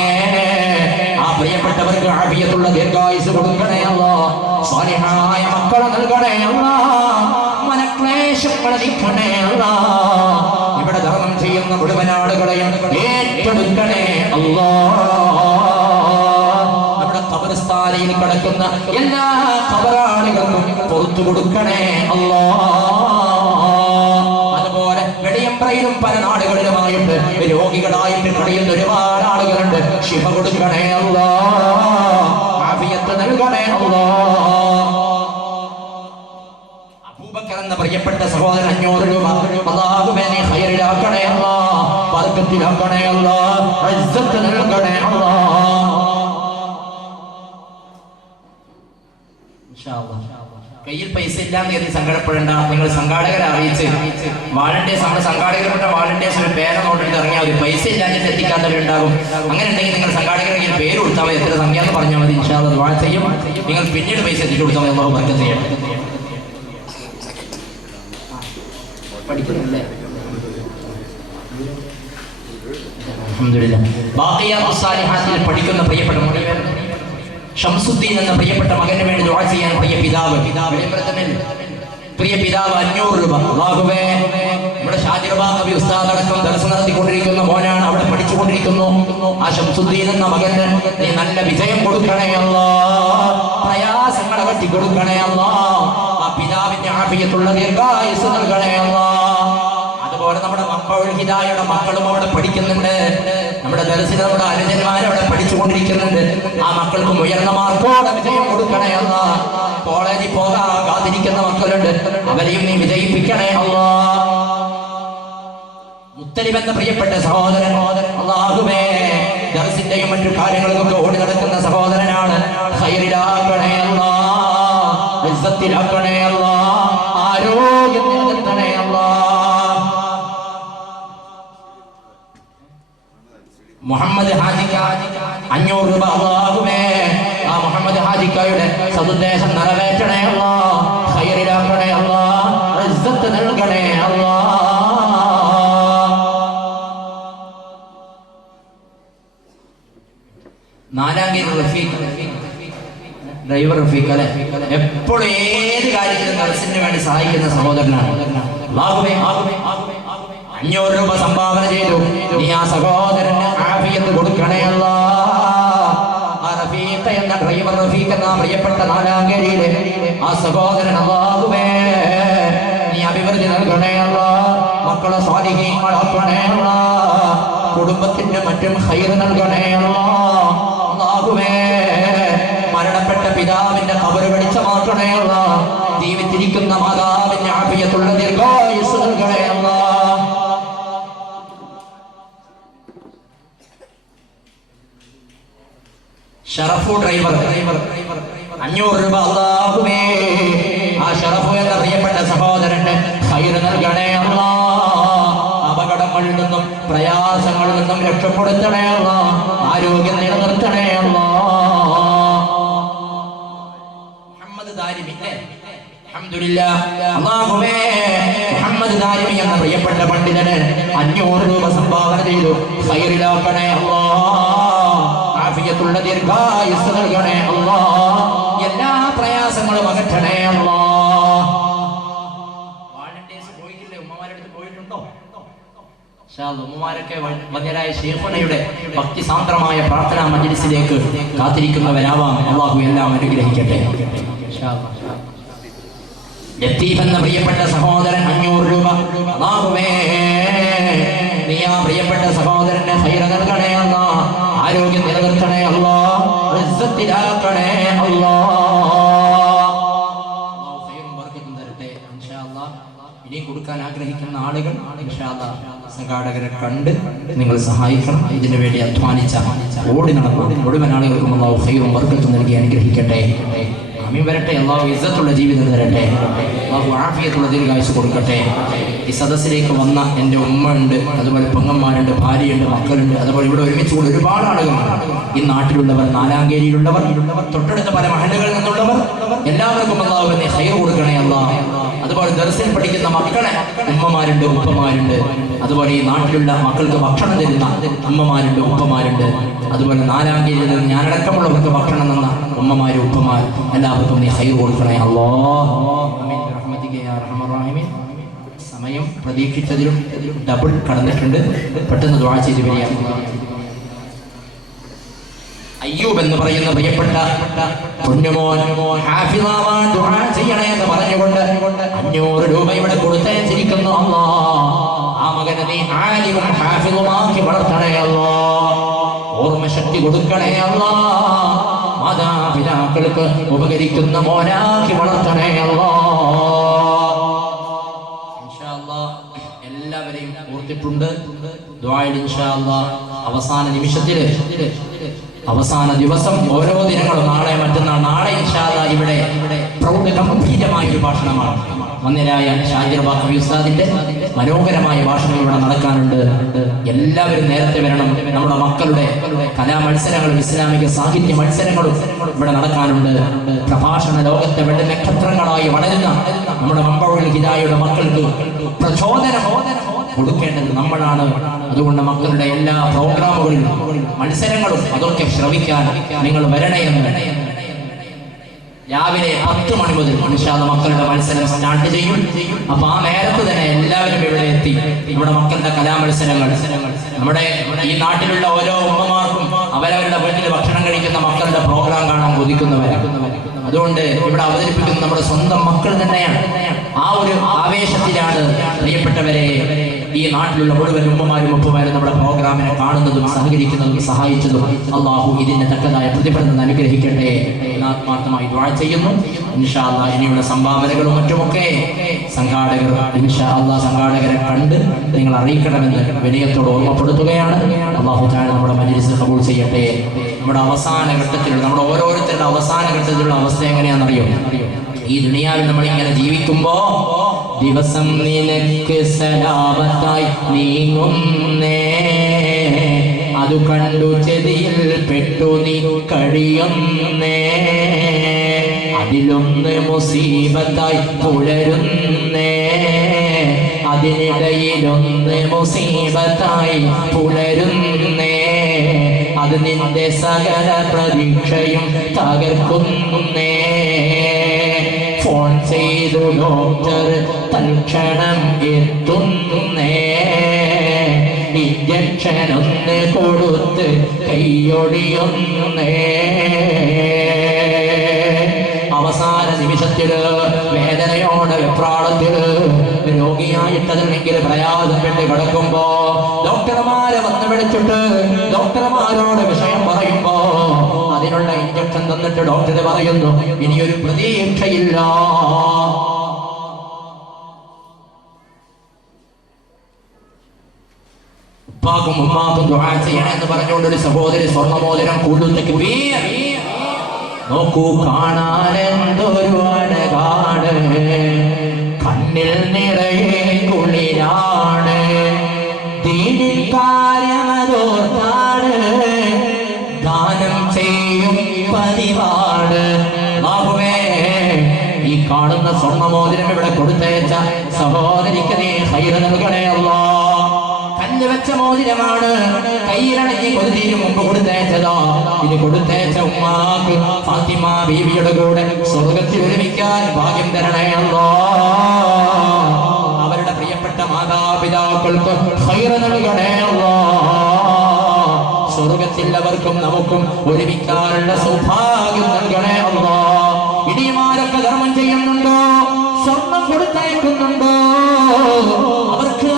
ആ പ്രിയപ്പെട്ടവർക്ക് ആഫിയത്തുള്ള ദീർഘായുസ്സ് കൊടുക്കണേ അല്ലാഹ്, സാലിഹായ മക്കളെ നൽകണേ അല്ലാഹ്, മനക്ലേശങ്ങളെ നീക്കണേ അല്ലാഹ്. ഇവിടെ ധർമ്മം ചെയ്യുന്ന മുഴുവൻ ആളുകളെയും ഏറ്റെടുക്കണേ അല്ലാഹ്. നമ്മുടെ ഖബർസ്ഥാനിൽ കിടക്കുന്ന എല്ലാ ഖബറാളികൾക്കും പുറത്തു കൊടുക്കണേ അല്ലാഹ്. അതുപോലെ വെടിയമ്പ്രയിലും പല നാടുകളിലുമായിട്ട് രോഗികളായിട്ട് കഴിയുന്ന ഒരുപാട് ആളുകളുണ്ട്. ശിഫ കൊടുക്കണേ അല്ലാഹ്, ആഫിയത്ത് നൽകണേ അല്ലാഹ്. അബൂബക്കർ എന്ന പ്രിയപ്പെട്ട സഹോദരൻ 500 രൂപ അല്ലാഹുവേ നീ ഖൈറിലാക്കണേ അല്ലാഹ്, ബർക്കത്തിലാക്കണേ അല്ലാഹ്, ഇസ്സത്ത് നൽകണേ അല്ലാഹ്. ഇൻഷാ അല്ലാഹ് കയ്യിൽ പൈസ ഇല്ലാന്ന് കരുതി സങ്കടപ്പെടേണ്ട. നിങ്ങൾ സംഘാടകരെ അറിയിച്ച് വാളണ്ടിയേഴ്സ്, നമ്മുടെ സംഘാടകരുടെ വാളണ്ടിയേഴ്സ് ഒരു പേര നോട്ടിട്ട് ഇറങ്ങിയാൽ മതി. പൈസ ഇല്ലാഞ്ഞിട്ട് എത്തിക്കാത്തവരുണ്ടാകും. അങ്ങനെ ഉണ്ടെങ്കിൽ നിങ്ങൾ സംഘാടകരുടെ കയ്യിൽ പേര് കൊടുത്താൽ മതി, എത്ര സംഖ്യ എന്ന് പറഞ്ഞാൽ മതി. ഇൻഷാ അല്ലാഹ് ദുആ ചെയ്യും. നിങ്ങൾ പിന്നീട് പൈസ എത്തിച്ചു കൊടുത്താൽ മതി. അല്ലാഹു ബർക്കത്ത് ചെയ്യട്ടെ. പഠിക്കുന്നില്ലേ? അൽഹംദുലില്ലാഹ്. ബാഖിയാത്തുസ് സാലിഹാത്തിൽ പഠിക്കുന്ന പ്രിയപ്പെട്ട മുഅ്മിനീൻ ഷംസുദ്ദീൻ എന്ന പ്രിയപ്പെട്ട മകന് വേണ്ടി ദുആ ചെയ്യാൻ പ്രിയ പിതാവ് 500 രൂപ. അല്ലാഹുവേ, നമ്മുടെ ഷാജിർ ബാഖവി ഉസ്താദ് അടക്കം ദർസ് നടത്തിക്കൊണ്ടിരിക്കുന്ന മോനാണ്, അവിടെ പഠിച്ചുകൊണ്ടിരിക്കുന്നു. ആ ഷംസുദ്ദീൻ എന്ന മകന് നീ നല്ല വിജയം കൊടുക്കണേ അല്ലാഹ്, പ്രയാസങ്ങൾ അകറ്റി കൊടുക്കണേ അല്ലാഹ്, ആ പിതാവിന്റെ ആഫിയത്തുള്ള ദീർഘായുസ്സ് നൽകണേ അല്ലാഹ്. അതുപോലെ നമ്മുടെ മക്കളുൽ ഹിദായയുടെ മക്കളും അവിടെ പഠിക്കുന്നുണ്ട്. നമ്മുടെ ദർസിൽ നമ്മുടെ അനുജന്മാർ അവിടെ പഠിച്ചുകൊണ്ടിരിക്കുന്നുണ്ട്. ആ മക്കൾക്കും ഉയർന്ന മാർക്കോടെ വിജയം കൊടുക്കണേ അല്ലാഹ്. കോളേജിൽ പോകാൻ കാത്തിരിക്കുന്ന മക്കളുണ്ട്, അവരെയും നീ വിജയിപ്പിക്കണേ അല്ലാഹ്. മുത്തലിബ് എന്ന പ്രിയപ്പെട്ട സഹോദരൻ, അല്ലാഹുവേ, ദർസിന്റെയും മറ്റു കാര്യങ്ങൾക്കൊക്കെ ഓടി നടക്കുന്ന സഹോദരനാണ്. ഖൈറിലാക്കണേ അല്ലാഹ്, ഇസ്സത്തിലാക്കണേ അല്ലാഹ്, ആരോഗ്യം നൽകണേ അല്ലാഹ്. മുഹമ്മദ് ഹാജിക്ക 500 രൂപ. അല്ലാഹുവേ, ആ മുഹമ്മദ് ഹാജിക്കയുടെ സതുദ്ദേശം നിറവേറ്റണേ അല്ലാഹ്, ഖൈറിലാക്കണേ അല്ലാഹ്, ഇസ്സത്ത് നൽകണേ അല്ലാഹ്. നാലാംഗീർ റഫീഖ്, ഡ്രൈവർ റഫീഖ് അല്ലെ, എപ്പോഴും ഏത് കാര്യത്തിലും ദർസിന് വേണ്ടി സഹായിക്കുന്ന സഹോദരനാണ്. അല്ലാഹുവേ, 500 രൂപ സംഭാവന ചെയ്തു. നീ ആ സഹോദരന് ആഫിയത്ത് കൊടുക്കണേ അല്ലാഹ്. ആ റഫീഖ് എന്ന ഡ്രൈവർ റഫീഖ് എന്ന പ്രിയപ്പെട്ട നാലാംഗേരിയിലെ ആ സഹോദരൻ, അല്ലാഹുവേ, നീ അഭിവൃദ്ധി നൽകണേ അല്ലാഹ്, മക്കളെ സ്വാലിഹീങ്ങളാക്കണേ അല്ലാഹ്, കുടുംബത്തിന്റെ മറ്റും ഖൈർ നൽകണേ അല്ലാഹ്. അല്ലാഹുവേ, മരണപ്പെട്ട പിതാവിന്റെ ഖബറ് വെളിച്ചമാക്കണേ അല്ലാഹ്, ജീവിച്ചിരിക്കുന്ന മാതാവിന്റെ ആഫിയത്തുള്ള ദീർഘായുസ്സ് നൽകണേ അല്ലാഹ്. ഷറഫു ഡ്രൈവർ 500 രൂപ. അല്ലാഹുവേ, ആ ഷറഫു എന്ന പ്രിയപ്പെട്ട സഹോദരന് ഖൈർ നൽകണേ അല്ലാഹ്, അപകടങ്ങളിൽ നിന്നും പ്രയാസങ്ങളിൽ നിന്നും രക്ഷപ്പെടുത്തണേ അല്ലാഹ്, ആരോഗ്യം നിലനിർത്തണേ അല്ലാഹ്. മുഹമ്മദ് ദാരിമി, അൽഹംദുലില്ലാഹ്. അല്ലാഹുവേ, മുഹമ്മദ് ദാരിമി എന്ന പ്രിയപ്പെട്ട പണ്ഡിതന് 500 രൂപ സംഭാവന ചെയ്തു. ഖൈറിലാക്കണേ അല്ലാഹ്, ആഫിയത്തുള്ള ദീർഘായുസ്സ് നൽകണേ അല്ലാഹ്, എല്ലാ പ്രയാസങ്ങളും അകറ്റണേ അല്ലാഹ്. വാളണ്ടിയേഴ്സ് പോയിട്ടില്ലേ? ഉമ്മമാരടുത്ത് പോയിട്ടുണ്ടോ? ഇൻഷാ അല്ലാഹ് ഉമ്മമാരൊക്കെ വന്യരായ ശൈഖുനയുടെ ഭക്തിസാന്ദ്രമായ പ്രാർത്ഥനാ മജ്ലിസിലേക്ക് കാത്തിരിക്കുന്നവരാവാം. അല്ലാഹു എല്ലാം അനുഗ്രഹിക്കട്ടെ. ഇൻഷാ അല്ലാഹ്. ലത്തീഫ് എന്ന പ്രിയപ്പെട്ട സഹോദരൻ 500 രൂപ. അല്ലാഹുവേ, നീ ആ പ്രിയപ്പെട്ട സഹോദരന് ഖൈർ നൽകണേ അല്ലാഹ്, ആരോഗ്യം നിലനിർത്തണേ അല്ലാഹ്, ഇസ്സത്തിലാക്കണേ അല്ലാഹ്. അല്ലാഹു ഖൈറും ബർക്കത്തും തരട്ടെ. ഇൻഷാ അല്ലാഹ് ഇനിയും കൊടുക്കാൻ ആഗ്രഹിക്കുന്ന ആളുകൾ ഇൻഷാ അല്ലാഹ് സംഘാടകരെ കണ്ട് നിങ്ങൾ സഹായിക്കണം. ഇതിനു വേണ്ടി അധ്വാനിച്ച ഓടി നടന്ന മുഴുവൻ ആളുകൾക്കും അല്ലാഹു ഖൈറും ബർക്കത്തും നൽകി അനുഗ്രഹിക്കട്ടെ. ആമീൻ വരട്ടെ. അല്ലാഹു ഇസ്സത്തുള്ള ജീവിതം തരട്ടെ. അല്ലാഹു ആഫിയത്തുള്ള ദീർഘായുസ്സ് കൊടുക്കട്ടെ. ഈ സദസ്സിലേക്ക് വന്ന എൻ്റെ ഉമ്മ ഉണ്ട്, അതുപോലെ പെങ്ങന്മാരുണ്ട്, ഭാര്യയുണ്ട്, മക്കളുണ്ട്, അതുപോലെ ഇവിടെ ഒരുമിച്ച് കൂടി ഒരുപാട് ആളുകളുണ്ട്. ഈ നാട്ടിലുള്ളവർ, നാലാംകേരിയിലുള്ളവർ, തൊട്ടടുത്ത പല മഹല്ലുകളിൽ നിന്നുള്ളവർ, എല്ലാവർക്കും അല്ലാഹു നീ ഖൈർ കൊടുക്കണേ അല്ലാഹ്. അതുപോലെ ദർസിൽ പഠിക്കുന്ന മക്കളെ ഉമ്മമാരുണ്ട്, ഉപ്പമാരുണ്ട്, അതുപോലെ ഈ നാട്ടിലുള്ള മക്കൾക്ക് ഭക്ഷണം തരുന്ന ഉമ്മമാരുണ്ട്, ഉപ്പമാരുണ്ട്, അതുപോലെ നാലാംകേരിയിൽ നിന്ന് ഞാനടക്കമുള്ളവർക്ക് ഭക്ഷണം തന്ന ഉമ്മമാരും ഉപ്പമാരും എല്ലാവർക്കും നീ ഖൈർ കൊടുക്കണേ അല്ലാഹ്. ആമീൻ ബിറഹ്മതിക യാ അർഹമർ റഹീമീൻ. സമയം പ്രതീക്ഷിച്ചതിലും ഡബിൾ കടന്നിട്ടുണ്ട്. പെട്ടെന്ന് ദുആ ചെയ്ത് വരിക. അയ്യൂബ് എന്ന് പറയുന്ന പ്രിയപ്പെട്ട പൊന്നുമോൻ ഹാഫിളാവാൻ ദുആ ചെയ്യണേ എന്ന് പറഞ്ഞുകൊണ്ട് 500 രൂപ ഇവിടെ കൊടുത്തയച്ചിരിക്കുന്നു. അല്ലാഹ്, ആ മകനെ നീ ആലിമും ഹാഫിളുമാക്കി വളർത്തണേ അല്ലാഹ്, ഓർമ്മശക്തി കൊടുക്കണേ അല്ലാഹ്, മാതാപിതാക്കൾക്ക് ഉപകരിക്കുന്ന മോനാക്കി വളർത്തണേ അല്ലാഹ്. ഇൻഷാ അല്ലാഹ് എല്ലാവരെയും ഓർത്തിട്ടുണ്ട്. ദുആയിൽ ഇൻഷാ അല്ലാഹ് അവസാന നിമിഷത്തിൽ, അവസാന ദിവസം, ഓരോ ദിനങ്ങളും നാളെ മറ്റന്നാൾ, നാളെ ഇൻഷാ അല്ലാഹ് ഇവിടെ പ്രൗഢഗംഭീരമായ ഒരു ഭാഷണമാണ്. വന്യരായ ഷാജിർ ബാഖവി ഉസ്താദിന്റെ മനോഹരമായ ഭാഷണം ഇവിടെ നടക്കാനുണ്ട്. എല്ലാവരും നേരത്തെ വരണം. നമ്മുടെ മക്കളുടെ കലാമത്സരങ്ങളും ഇസ്ലാമിക സാഹിത്യ മത്സരങ്ങളും ഇവിടെ നടക്കാനുണ്ട്. പ്രഭാഷണ ലോകത്തെ വെള്ള നക്ഷത്രങ്ങളായി വളരുന്ന നമ്മുടെ മമ്പുഴ ഹിദായയുടെ മക്കൾക്ക് പ്രചോദനം കൊടുക്കേണ്ടത് നമ്മളാണ്. അതുകൊണ്ട് മക്കളുടെ എല്ലാ പ്രോഗ്രാമുകളിലും മത്സരങ്ങളും അതൊക്കെ ശ്രവിക്കാൻ നിങ്ങൾ വരണയെന്ന് രാവിലെ 10 മണി മുതൽ മക്കളുടെ മത്സരം സ്റ്റാർട്ട് ചെയ്യും. അപ്പൊ ആ നേരത്ത് തന്നെ എല്ലാവരും ഇവിടെ എത്തി ഇവിടെ മക്കളുടെ കലാമത്സരങ്ങൾ നമ്മുടെ ഈ നാട്ടിലുള്ള ഓരോ ഉമ്മമാർക്കും അവരവരുടെ വീട്ടിൽ ഭക്ഷണം കഴിക്കുന്ന മക്കളുടെ പ്രോഗ്രാം കാണാൻ കൊതിക്കുന്നവരാണ്. അതുകൊണ്ട് ഇവിടെ അവതരിപ്പിക്കുന്ന നമ്മുടെ സ്വന്തം മക്കൾ തന്നെയാണ്. ആ ഒരു ആവേശത്തിലാണ് പ്രിയപ്പെട്ടവരെ ഈ നാട്ടിലുള്ള മുഴുവൻ ഉമ്മമാരും ഉപ്പമാരും നമ്മുടെ പ്രോഗ്രാമിനെ കാണുന്നതും സഹകരിക്കുന്നതും സഹായിച്ചതും. അള്ളാഹു ഇതിന്റെ തക്കതായ പ്രതിഫലം അനുഗ്രഹിക്കട്ടെ എന്ന് ആത്മാർത്ഥമായി ദുആ ചെയ്യുന്നു. ഇൻഷാ അല്ലാഹ് ഇനിയുള്ള സംഭാവനകളും മറ്റുമൊക്കെ സംഘാടകർ ഇൻഷാ അല്ലാഹ് സംഘാടകരെ കണ്ട് നിങ്ങൾ അറിയിക്കണമെന്ന് വിനയത്തോട് ഓർമ്മപ്പെടുത്തുകയാണ്. അള്ളാഹു തആല നമ്മുടെ മജ്‌ലിസ് ഖബൂൽ ചെയ്യട്ടെ. നമ്മുടെ അവസാന ഘട്ടത്തിലുള്ള നമ്മുടെ ഓരോരുത്തരുടെ അവസാന ഘട്ടത്തിലുള്ള അവസ്ഥ എങ്ങനെയാണെന്നറിയോ? ഈ ദുനിയാവിൽ നമ്മൾ ഇങ്ങനെ ജീവിക്കുമ്പോ ദിവസം നിനക്ക് സലാമത്തായി നീങ്ങുന്നേ, അതു കണ്ടു ചെതിയിൽ പെട്ടു നീ കഴിയുന്നേ, അതിലൊന്ന് മുസീബത്തായി പുലരുന്നേ, അതിനിടയിലൊന്ന് മുസീബത്തായി പുലരുന്നേ, അത് നിന്റെ സകല പ്രതീക്ഷയും തകർക്കുന്നേ. ഫോൺ ചെയ്തു ഡോക്ടർ തൽക്ഷണം എത്തുന്നേ, ഇഞ്ചക്ഷൻ ഒന്ന് കൊടുത്ത് കൈയൊടിയുന്നേ. അവസാന നിമിഷത്തില് വേദനയോടെ വെപ്രാളത്തില് രോഗിയായിട്ടതല്ലെങ്കിൽ പ്രയാസപ്പെട്ട് കിടക്കുമ്പോ ഡോക്ടർമാരെ വന്ന് വിളിച്ചിട്ട് ഡോക്ടർമാരോട് വിഷയം പറയുമ്പോ അതിനുള്ള ഇഞ്ചക്ഷൻ തന്നിട്ട് ഡോക്ടർ പറയുന്നു ഇനിയൊരു പ്രതീക്ഷയില്ല. ഉപ്പാക്കും ഉമ്മാക്കും ദുആ ചെയ്യണമെന്ന് പറഞ്ഞുകൊണ്ട് ഒരു സഹോദരി സ്വർണ്ണമോതിരം കൂടുതൽ നോക്കൂ, കാണാനെന്തൊരു അഴകാണ്, കണ്ണിൽ നിറയെ കുളിരാണ്, ദീനിൽ കാര്യമതോർത്താണ് ദാനം ചെയ്യും പതിവാണ്. ഈ കാണുന്ന സ്വർണ്ണമോതിരം ഇവിടെ കൊടുത്തയച്ച സഹോദരിക്ക് നീ ഖൈറ് നൽകണേ അല്ലാഹ്. വെച്ച മോതിരമാണ്, കയ്യിലടങ്ങി കൊതിരിന് മുമ്പ് കൊടുത്തയച്ചതോ. ഇത് കൊടുത്തയച്ച ഉമ്മാക്ക് ഫാത്തിമ ബീവിയുടെ കൂടെ സ്വർഗത്തിൽ ഒരുമിക്കാൻ ഭാഗ്യം തരണേ അല്ലാഹ്. അവരുടെ പ്രിയപ്പെട്ട മാതാപിതാക്കൾക്ക് ഖൈറ് നൽകണേ അല്ലാഹ്. സ്വർഗത്തിൽ അവർക്കും നമുക്കും ഒരുമിക്കാനുള്ള സൗഭാഗ്യം നൽകണേ അല്ലാഹ്. ഇടിമാരൊക്കെ ധർമ്മം ചെയ്യുന്നുണ്ടോ, സ്വർണം കൊടുത്തയക്കുന്നുണ്ടോ, അവർക്ക്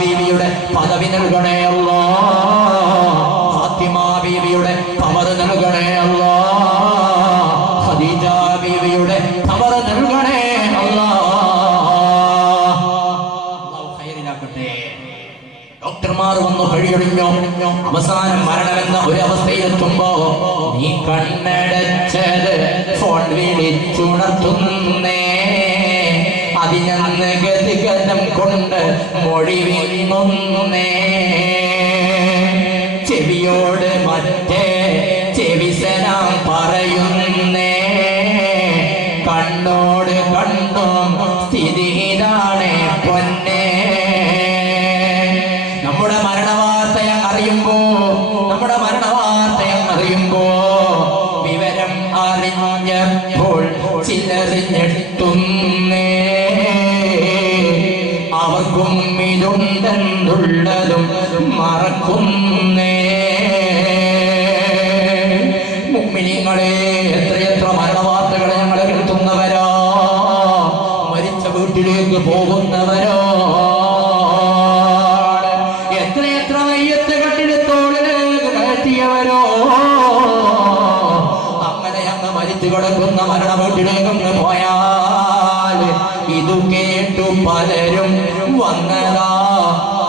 ബീവിയുടെ പദവി നൽകണേ അല്ലാഹ്. ഫാത്തിമ ബീവിയുടെ പവർ നൽകണേ അല്ലാഹ്. ഖദീജ ബീവിയുടെ പവർ നൽകണേ അല്ലാഹ്. ഖൈറിലാക്കട്ടെ. ഡോക്ടർമാർ വന്നു കഴിയൊഴിഞ്ഞോ, അവസാനം മരണമെന്ന ഒരു അവസ്ഥയിലെത്തുമ്പോ നീ കണ്ണടച്ചത് ഫോൺ വിളിച്ചുണർത്തുന്നേ, അതിനന്ന് ഗതിഗതം കൊണ്ട് മൊഴി വീങ്ങുന്നേ, ചെവിയോട് മറ്റേ ചെവി സലാം പറയുന്നേ, കണ്ണോട് കണ്ണും സ്ഥിതി ഇതാണ് പൊന്നേ. നമ്മുടെ മരണവാർത്ത അറിയുമ്പോ വിവരം അറിഞ്ഞപ്പോൾ ചിലറിഞ്ഞെട്ടുന്നേ, അവർക്കും ഇതുണ്ടെന്നുള്ളതും മറക്കുന്നേ. മുഅ്മിനീങ്ങളെ, എത്രയെത്ര മരണവാർത്തകളെ ഞങ്ങളെ കേൾക്കുന്നവരോ, മരിച്ച വീട്ടിലേക്ക് പോകുന്നവരോ, എത്രയെത്ര വയ്യത്ത് കട്ടിലെ തോളിലേക്ക് കയറ്റിയവരോ, അങ്ങനെ അങ്ങ് മരിച്ചു കിടക്കുന്ന മരണ വീട്ടിലേക്കൊന്ന് പോയാൽ ഇതു കേട്ടു പലരും വന്നതാ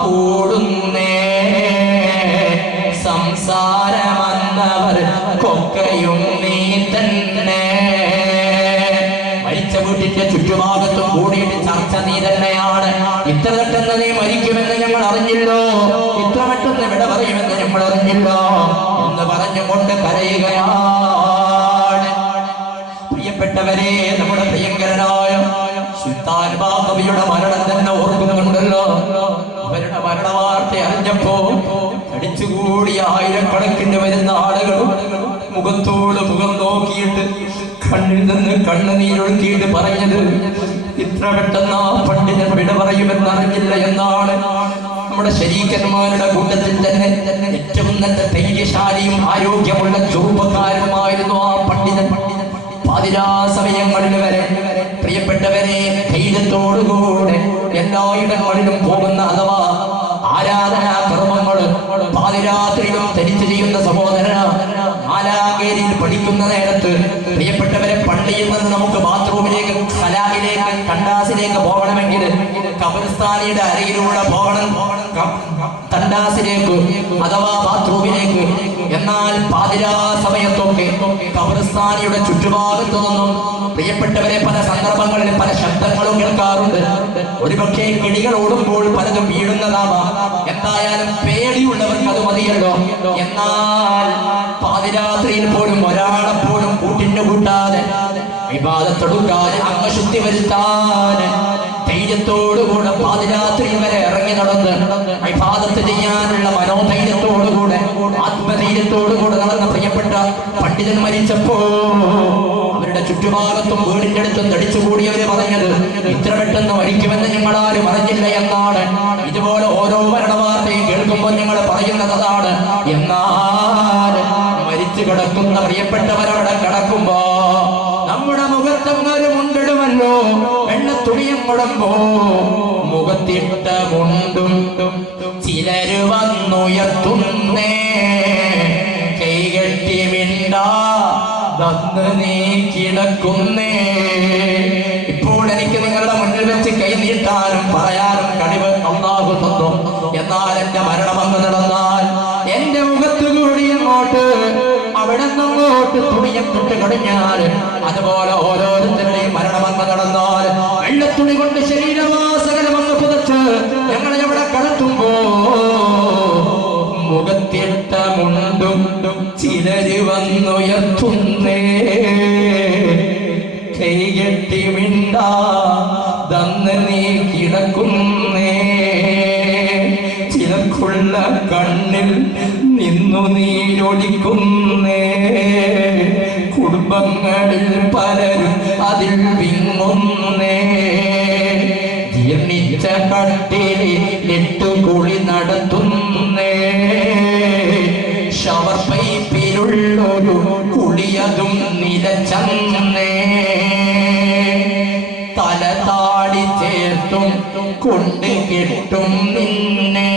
കൂടുന്നേ. സംസാരമെന്നവർ കൊക്കയും നീ ചുറ്റുഭാഗത്തും കൂടിയിട്ട് ചർച്ച നീ തന്നെയാണ്. ഇത്ര പെട്ടെന്ന് നീ മരിക്കുമെന്ന് ഞങ്ങൾ അറിഞ്ഞില്ലോ, ഇത്ര പെട്ടെന്ന് വിട പറയുമെന്ന് ഞങ്ങൾ അറിഞ്ഞില്ലോ എന്ന് പറഞ്ഞുകൊണ്ട് കരയുകയാണ്. പ്രിയപ്പെട്ടവരെ, നമ്മുടെ പ്രിയങ്കരനായ സുൽത്താൻ ബാഖവിയുടെ മരണം തന്നെ ഓർക്കുന്നുണ്ടല്ലോ. അവരുടെ മരണവാർത്ത അറിഞ്ഞപ്പോ അടിച്ചുകൂടിയ ആയിരക്കണക്കിന് വരുന്ന ആളുകൾ മുഖത്തോട് മുഖം നോക്കിയിട്ട് കണ്ണിൽ നിന്ന് കണ്ണുനീരൊഴുക്കിയിട്ട് പറഞ്ഞത്, ഇത്ര പെട്ടെന്ന് ആ പണ്ഡിതൻ വിട പറയുമെന്ന് അറിഞ്ഞില്ല എന്നാണ്. നമ്മുടെ ശരീക്കന്മാരുടെ കൂട്ടത്തിൽ തന്നെ ഏറ്റവും നല്ല ധൈര്യശാലിയും ആരോഗ്യമുള്ള ചെറുപ്പക്കാരനുമായിരുന്നു ആ പണ്ഡിതൻ. പാതിരാ സമയങ്ങളിൽ വരെ പ്രിയപ്പെട്ടവരെ ധൈര്യത്തോടുകൂടെ എല്ലായിടങ്ങളിലും പോകുന്ന അഥവാ ആരാധനാ കർമ്മങ്ങൾ പാതിരാത്രിയിലും ധരിച്ചു ചെയ്യുന്ന സഹോദരൻ, നാലാകേരിയിൽ പഠിക്കുന്ന നേരത്ത് പ്രിയപ്പെട്ടവരെ, പള്ളിയിൽ നിന്ന് നമുക്ക് ബാത്റൂമിലേക്ക്, സലാഹിലേക്ക്, കണ്ടാസിലേക്ക് പോകണമെങ്കിൽ ഖബർസ്ഥാനിയുടെ അരയിലൂടെ പോകണം, തണ്ടാസിലേക്ക് അഥവാ ബാത്റൂമിലേക്ക്. എന്നാൽ പാതിരാ സമയത്തൊക്കെ ഖബർസ്ഥാനിയുടെ ചുറ്റുഭാഗത്തു നിന്നും പ്രിയപ്പെട്ടവരെ പല സന്ദർഭങ്ങളിൽ പല ശബ്ദങ്ങളും കേൾക്കാറുണ്ട്. ഒരുപക്ഷെ കിളികൾ ഓടുമ്പോൾ പലതും വീഴുന്നതാവാം. എന്തായാലും പേടിയുള്ളവർക്ക് അത് മതിയല്ലോ. എന്നാൽ പാതിരാത്രിയിൽ പോലും ഒരാളെപ്പോഴും കൂട്ടിന് കൂട്ടാതെ ഇബാദത്തെടുക്കാൻ, അംഗശുദ്ധി വരുത്താൻ ധൈര്യത്തോടുകൂടെ പാതിരാത്രി വരെ ഇറങ്ങി നടന്ന് ഇബാദത്ത് ചെയ്യാനുള്ള മനോധൈര്യത്തോടുകൂടെ, ആത്മധൈര്യത്തോടുകൂടെ നടന്ന പ്രിയപ്പെട്ട പണ്ഡിതൻ മരിച്ചപ്പോ അവരുടെ ചുറ്റുഭാഗത്തും വീടിന്റെ അടുത്തും തടിച്ചുകൂടിയവര് പറഞ്ഞത്, ഇത്ര പെട്ടെന്ന് മരിക്കുമെന്ന് ഞങ്ങളാരും അറിഞ്ഞില്ല എന്നാണ്. ഇതുപോലെ ഓരോ മരണവാർത്തയും കേൾക്കുമ്പോൾ ഞങ്ങൾ പറയുന്നത് അതാണ്. എന്നാൽ മരിച്ചു കിടക്കുന്ന പ്രിയപ്പെട്ടവരവിടെ കിടക്കുമ്പോ നമ്മുടെ മുഖത്തങ്ങൊരു മുണ്ടിടുമല്ലോ, എണ്ണ തുണിയും മുടമ്പോ മുഖത്തിട്ട മുണ്ടും ചിലര് വന്നുയർത്തുന്നേ, കൈകെട്ടി മിണ്ടാ വന്ന് നീ കിടക്കുന്നേ. ഇപ്പോൾ എനിക്ക് നിങ്ങളുടെ മുന്നിൽ വെച്ച് കൈ നീട്ടാനും പറയാനും കഴിവ് അല്ലാഹു തന്നു. എന്നാൽ എന്റെ മരണം അങ്ങ് നടന്നാൽ എന്റെ മുഖത്ത് കൂടി അങ്ങോട്ട് അവിടെ നിന്നങ്ങോട്ട് തുണിയെ തൊട്ട് കഴിഞ്ഞാൽ, അതുപോലെ ഓരോരുത്തരുടെയും മരണം അങ്ങ് നടന്നാൽ വെള്ളത്തുണി കൊണ്ട് ശരീരവാസകരം അങ്ങ് പുതച്ച് ഞങ്ങളെ എവിടെ കടത്തുമ്പോ മുഖത്തിട്ട മുണ്ടും ചിലര് വന്നുയർത്തുന്നേ, കൈകെട്ടി മിണ്ടാ ദന്ന് നീ കിടക്കുന്നേ, ചിലർക്കുള്ള കണ്ണിൽ നിന്നു നീരൊലിക്കുന്നേ, കുടുംബങ്ങളിൽ പലരും അതിൽ വിങ്ങുന്നേ, ജീർണിച്ച കട്ടിലിട്ടു കുളി നടത്തുന്നേ, ഷവർ പൈപ്പിലുള്ളൊരു കുളിയതും നിലച്ചന്നേ, തല താടി ചേർത്തും കൊണ്ട് കെട്ടും നിന്നെ,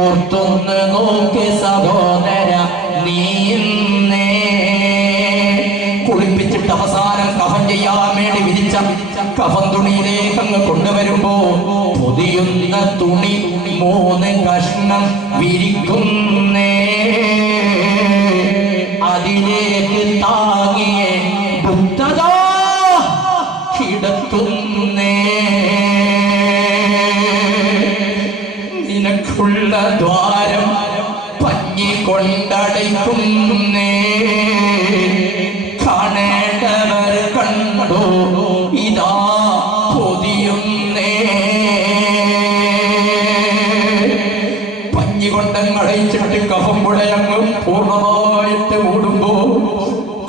ഓർത്തൊന്ന് നോക്ക് സഹോദര നീന്നേ. കുളിപ്പിച്ചിട്ട് അവസാനം കഫൻ ചെയ്യാൻ വേണ്ടി വിരിച്ച കഫൻ തുണിയിലേക്ക് അങ്ങ് കൊണ്ടുവരുമ്പോ പൊതിയുന്ന തുണി 3 കഷ്ണം വിരിക്കുന്നേ, അതിലേക്ക് താങ്ങിയെ ബുദ്ധതാ കിടത്തുന്നേ, നിനക്കുള്ള ദ്വാരം പഞ്ഞി കൊണ്ടടയ്ക്കുന്നേ, കാണേണ്ടവർ കണ്ടോ ഇതാ പൊതിയുന്നേ. പഞ്ഞി കൊണ്ടങ്ങടയിച്ചിട്ട് കഫം പുഴയങ്ങ് പൂർണ്ണമായിട്ട് മൂടുമ്പോ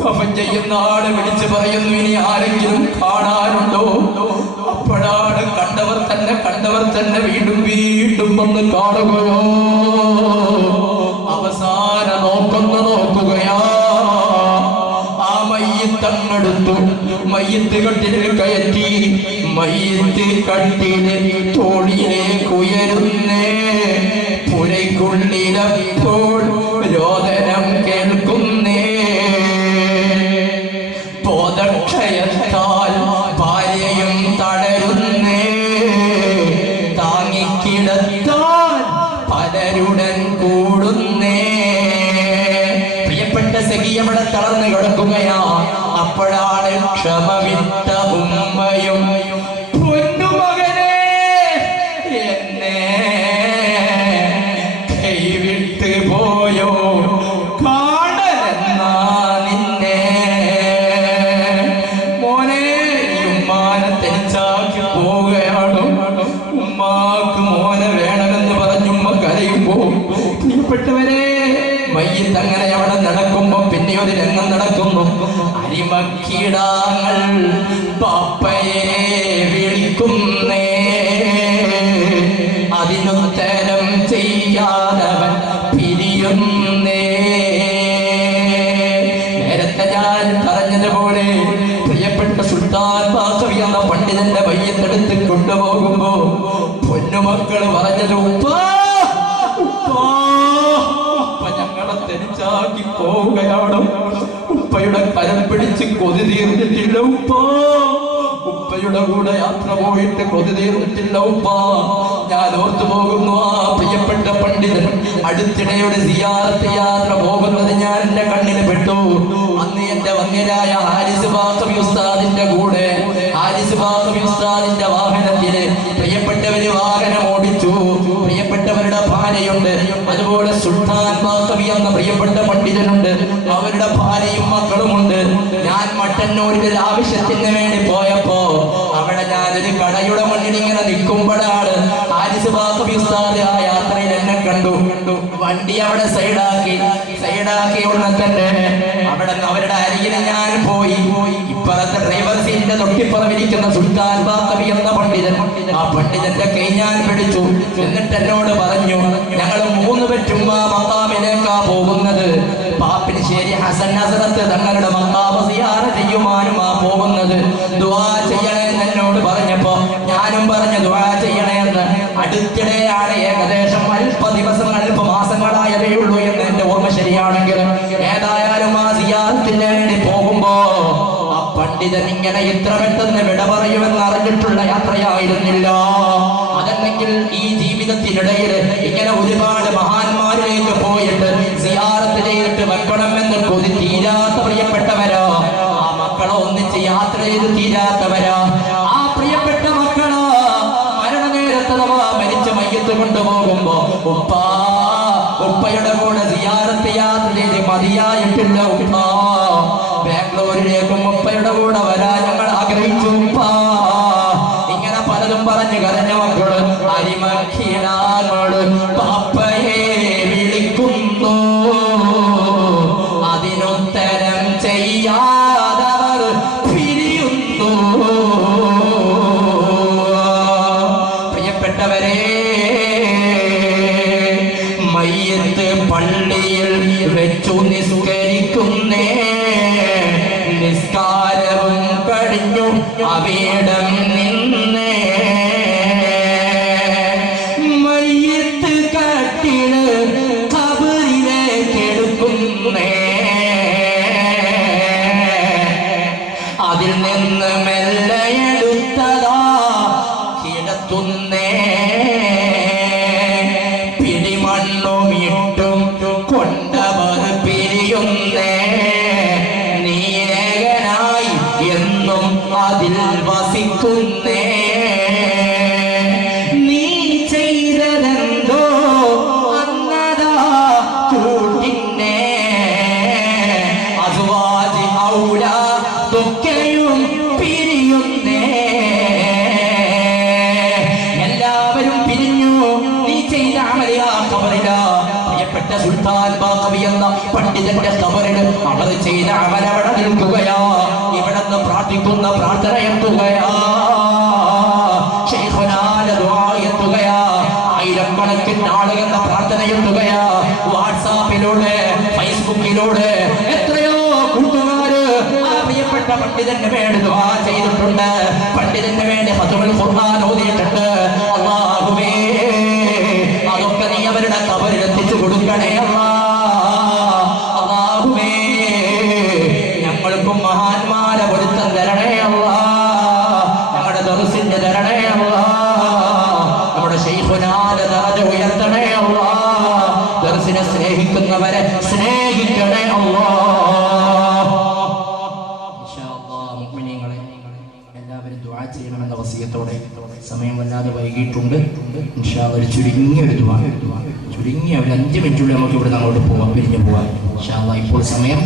കഫം ചെയ്യുന്ന ആള് വിളിച്ചു പറയുന്നു, ഇനി ആരെങ്കിലും കാണാനുണ്ടോ? അപ്പോഴാണ് കണ്ടവർ തന്നെ വീണ്ടും വീണ്ടും വന്ന് കാണുകയോ, അവസാന നോക്കുകയാ. ആ മയ്യത്തങ്ങെടുത്തു, മയ്യത്ത് കട്ടിലിൽ കയറ്റി, മയ്യത്ത് കട്ടിലിൽ തോളിലേക്ക് ഉയരുന്നേ, പുരയ്ക്കുള്ളിലപ്പോൾ രോദനം കേൾക്കുന്നേ, ബോധക്ഷയത്താൽ ഭാര്യയും തളരുന്നേ, താങ്ങിക്കിടത്താൽ പലരുടൻ കൂടുന്നേ. പ്രിയപ്പെട്ട സഖി അവിടെ തളർന്നു കിടക്കുകയാ. അപ്പോഴാണ് ക്ഷമ വിട്ട മോനെ തെച്ചാക്കി പോവുകയാണ്. ഉമ്മാക്ക് മോനെ വേണമെന്ന് പറഞ്ഞുമ്മ കരയുമ്പോ പ്രിയപ്പെട്ടവരെ മയ്യത്ത് അങ്ങനെ അവിടെ നടക്കുമ്പോ പിന്നെ ഒരു രംഗം നടക്കുന്നു. അരിമക്കീടാങ്ങൾ പാപ്പയെ വിളിക്കുന്നേ, അതിനുത്തരം ചെയ്യാതവൻ പിരിയുന്നേ. നേരത്തെ ഞാൻ പറഞ്ഞതുപോലെ പ്രിയപ്പെട്ട സുൽത്താൻ ബാഖവി എന്ന പണ്ഡിതന്റെ മയ്യത്തെടുത്ത് കൊണ്ടുപോകുമ്പോ പൊന്നുമക്കള് പറഞ്ഞത് ഉപ്പാ ഞങ്ങളെ തെരിച്ചാക്കി പോവുകയാണ്. ഉപ്പയുടെ കരം പിടിച്ച് കൊതി തീർന്നിട്ടില്ല ഉപ്പ, ഉപ്പയുടെ കൂടെ യാത്ര പോയിട്ട് കൊതി തീർന്നിട്ടില്ല ഉപ്പ. ഞാൻ ഓർത്തു പോകുന്നു ആ പ്രിയപ്പെട്ട പണ്ഡിതൻ അടുത്തിടെ ഒരു സിയാറത്ത് യാത്ര പോകുന്നത് ഞാൻ എന്റെ കണ്ണിൽ പെട്ടു. അന്ന് എന്റെ വന്യരായ ഹാരിസ് ബാഖവി ഉസ്താദിന്റെ കൂടെ ഹാരിസ് ബാഖവി ഉസ്താദിന്റെ വാഹനത്തില് പ്രിയപ്പെട്ടവര് വാഹനം ഓടിച്ചു. പ്രിയപ്പെട്ടവരുടെ ഭാര്യയുണ്ട്, അതുപോലെ സുൽത്താൻ ബാഖവി എന്ന പ്രിയപ്പെട്ട പണ്ഡിതനുണ്ട്, അവരുടെ ഭാര്യയും മക്കളുമുണ്ട്. ഞാൻ മട്ടന്നൂരിൽ ആവശ്യത്തിന് വേണ്ടി പോയപ്പോ അവിടെ ഞാനൊരു കടയുടെ മുന്നിൽ ഇങ്ങനെ നിൽക്കുമ്പോഴാണ് ഹാരിസ് ബാഖവി ഉസ്താദ് ആ യാത്രയിൽ എന്നെ കണ്ടു. വണ്ടി അവിടെ സൈഡാക്കി ഉടനെ തന്നെ അവിടെ അവരുടെ അരികിൽ ഞാൻ പോയി. ഇപ്പുറത്തെ ഡ്രൈവർ സീറ്റിന്റെ തൊട്ടിപ്പുറമിരിക്കുന്ന സുൽത്താൻ ബാഖവി എന്ന പണ്ഡിതൻ, ആ പണ്ഡിതന്റെ കൈ ഞാൻ പിടിച്ചു. എന്നിട്ട് എന്നോട് പറഞ്ഞു, ഞങ്ങൾ 3 പേരും ആ മഖാമിലേക്കാ പോകുന്നത്. പാപ്പിനിശ്ശേരി ഹസൻ ഹസരത്ത് തങ്ങളുടെ മഖാമ് സിയാറത്ത് ചെയ്യുവാനുമാ പോകുന്നത്. ദുആ ചെയ്യണമെന്ന് എന്നോട് പറഞ്ഞപ്പോ ഞാനും പറഞ്ഞു ദുആ ചെയ്യണമെന്ന്. അടുത്തിടെയാണ്, ഏകദേശം അല്പ ദിവസങ്ങൾ അല്പ മാസങ്ങളായതേ ഉള്ളൂ എന്ന് എന്റെ ഓർമ്മ ശരിയാണെങ്കിൽ. ഏതായാലും ആ സിയാറത്തിന് വേണ്ടി പോകുമ്പോ ആ പണ്ഡിതൻ ഇങ്ങനെ ഇത്ര പെട്ടെന്ന് വിട പറയുമെന്ന് അറിഞ്ഞിട്ടുള്ള യാത്രയായിരുന്നില്ല. അതല്ലെങ്കിൽ ഈ ജീവിതത്തിനിടയിൽ ഇങ്ങനെ ഒരുപാട് മഹാന്മാരിലേക്ക് പോയിട്ട് സിയാറത്ത് ചെയ്തിട്ട് വെക്കണമെന്ന് കൊതി തീരാത്ത പ്രിയപ്പെട്ടവരോ, ആ മക്കളോ ഒന്നിച്ച് യാത്ര ചെയ്ത് തീരാത്തവരോ, ആ പ്രിയപ്പെട്ട മക്കളോ മരണനേരത്ത് മരിച്ച മയ്യത്ത് കൊണ്ടുപോകുമ്പോ ഉപ്പയുടെ കൂടെ സിയാറത്ത് യാത്ര ചെയ്ത് മതിയായിട്ടില്ല ഉപ്പ, ബാംഗ്ലൂരിലേക്കും ഉപ്പയുടെ കൂടെ വരാൻ ഞങ്ങൾ ആഗ്രഹിച്ചു ഉപ്പ. ഇങ്ങനെ പലതും പറഞ്ഞു കരഞ്ഞ മക്കള് അരിമക്കിടാങ്ങള് പാപ്പയെ വിളിക്കുന്നു, അതിനുത്തരം ചെയ്യാതവർ പിരിയുന്നു. പ്രിയപ്പെട്ടവരെ, മയ്യത്ത് പള്ളിയിൽ വെച്ചു നിസ്കരിക്കുന്നേ, നിസ്കാരവും കഴിഞ്ഞു അവിടം നിന്നേ, മയ്യത്ത് കട്ടില് ഖബറിലേക്ക് എടുക്കുന്നേ, അതിൽ നിന്ന് മെല്ലെ എടുത്തതാ കിടത്തുന്നേ, പിടിമണ്ണും ഇട്ടും കൊണ്ടവർ പിരിയുന്നേ, നീ ഏകനായി എന്നും അതിൽ വസിക്കുന്നേ, നീ ചെയ്തതെന്തോ അന്നതാ കൂട്ടിന്നേ, അസുവാജി ഔല തൊക്കെയും പിരിയുന്നേ, എല്ലാവരും പിരിഞ്ഞു, നീ ചെയ്ത അമലിയാ ഖബറില. പ്രിയപ്പെട്ട സുൽത്താൻ ബാഖവി എന്ന പണ്ഡിതന്റെ ഖബറിൽ അവർ ചെയ്ത അമൽ അവിടെ നിൽക്കുകയാ, ഇവിടെ നിന്ന് പ്രാർത്ഥിക്കുന്ന പ്രാർത്ഥന എത്തുകയാ, ശൈഖുനാന്റെ ദുആ എത്തുകയാ, ആയിരക്കണക്കിന് ആളുകളുടെ പ്രാർത്ഥന എത്തുകയാ. വാട്സാപ്പിലൂടെ ഫേസ്ബുക്കിലൂടെ എത്രയോ കൂട്ടുകാര് ആ പ്രിയപ്പെട്ട പണ്ഡിതന് വേണ്ടി ദുആ ചെയ്തിട്ടുണ്ട്, പണ്ഡിതന് വേണ്ടി ഫത്വൽ ഖുർആൻ ഓതിയിട്ടുണ്ട്. അല്ലാഹുവേ, അതൊക്കെ നീ അവരുടെ ഖബറിൽ എത്തിച്ചു കൊടുക്കണേ അല്ലാഹുവേ, ഞങ്ങൾക്കും മഹാന്മാരെ പൊരുത്തം തരണേ അല്ലാ, ഞങ്ങളുടെ ദർസിന്റെ തരണേ അല്ലാ, നമ്മുടെ ശൈഖുനാന്റെ ദറജ ഉയർത്തണേ അല്ലാ, ദർസിനെ സ്നേഹിക്കുന്നവരെ സ്നേഹിക്കണേ അല്ലാ. ഇൻഷാ അല്ലാഹ് മുഅ്മിനീങ്ങളെ, എല്ലാവരും ദുആ ചെയ്യണമെന്ന വസിയത്തോടെ സമയം വല്ലാതെ വൈകിട്ടുണ്ട്. ഇൻഷാ അല്ലാഹ് ഒരു ചുരുങ്ങിയൊരു ദുആ, ചുരുങ്ങിയ ഒരു 5 മിനിറ്റുള്ളിൽ നമുക്ക് ഇവിടെ അങ്ങോട്ട് പോവാം, പിരിഞ്ഞു പോവാം ഇൻഷാ അല്ലാഹ്. ഇപ്പോൾ സമയം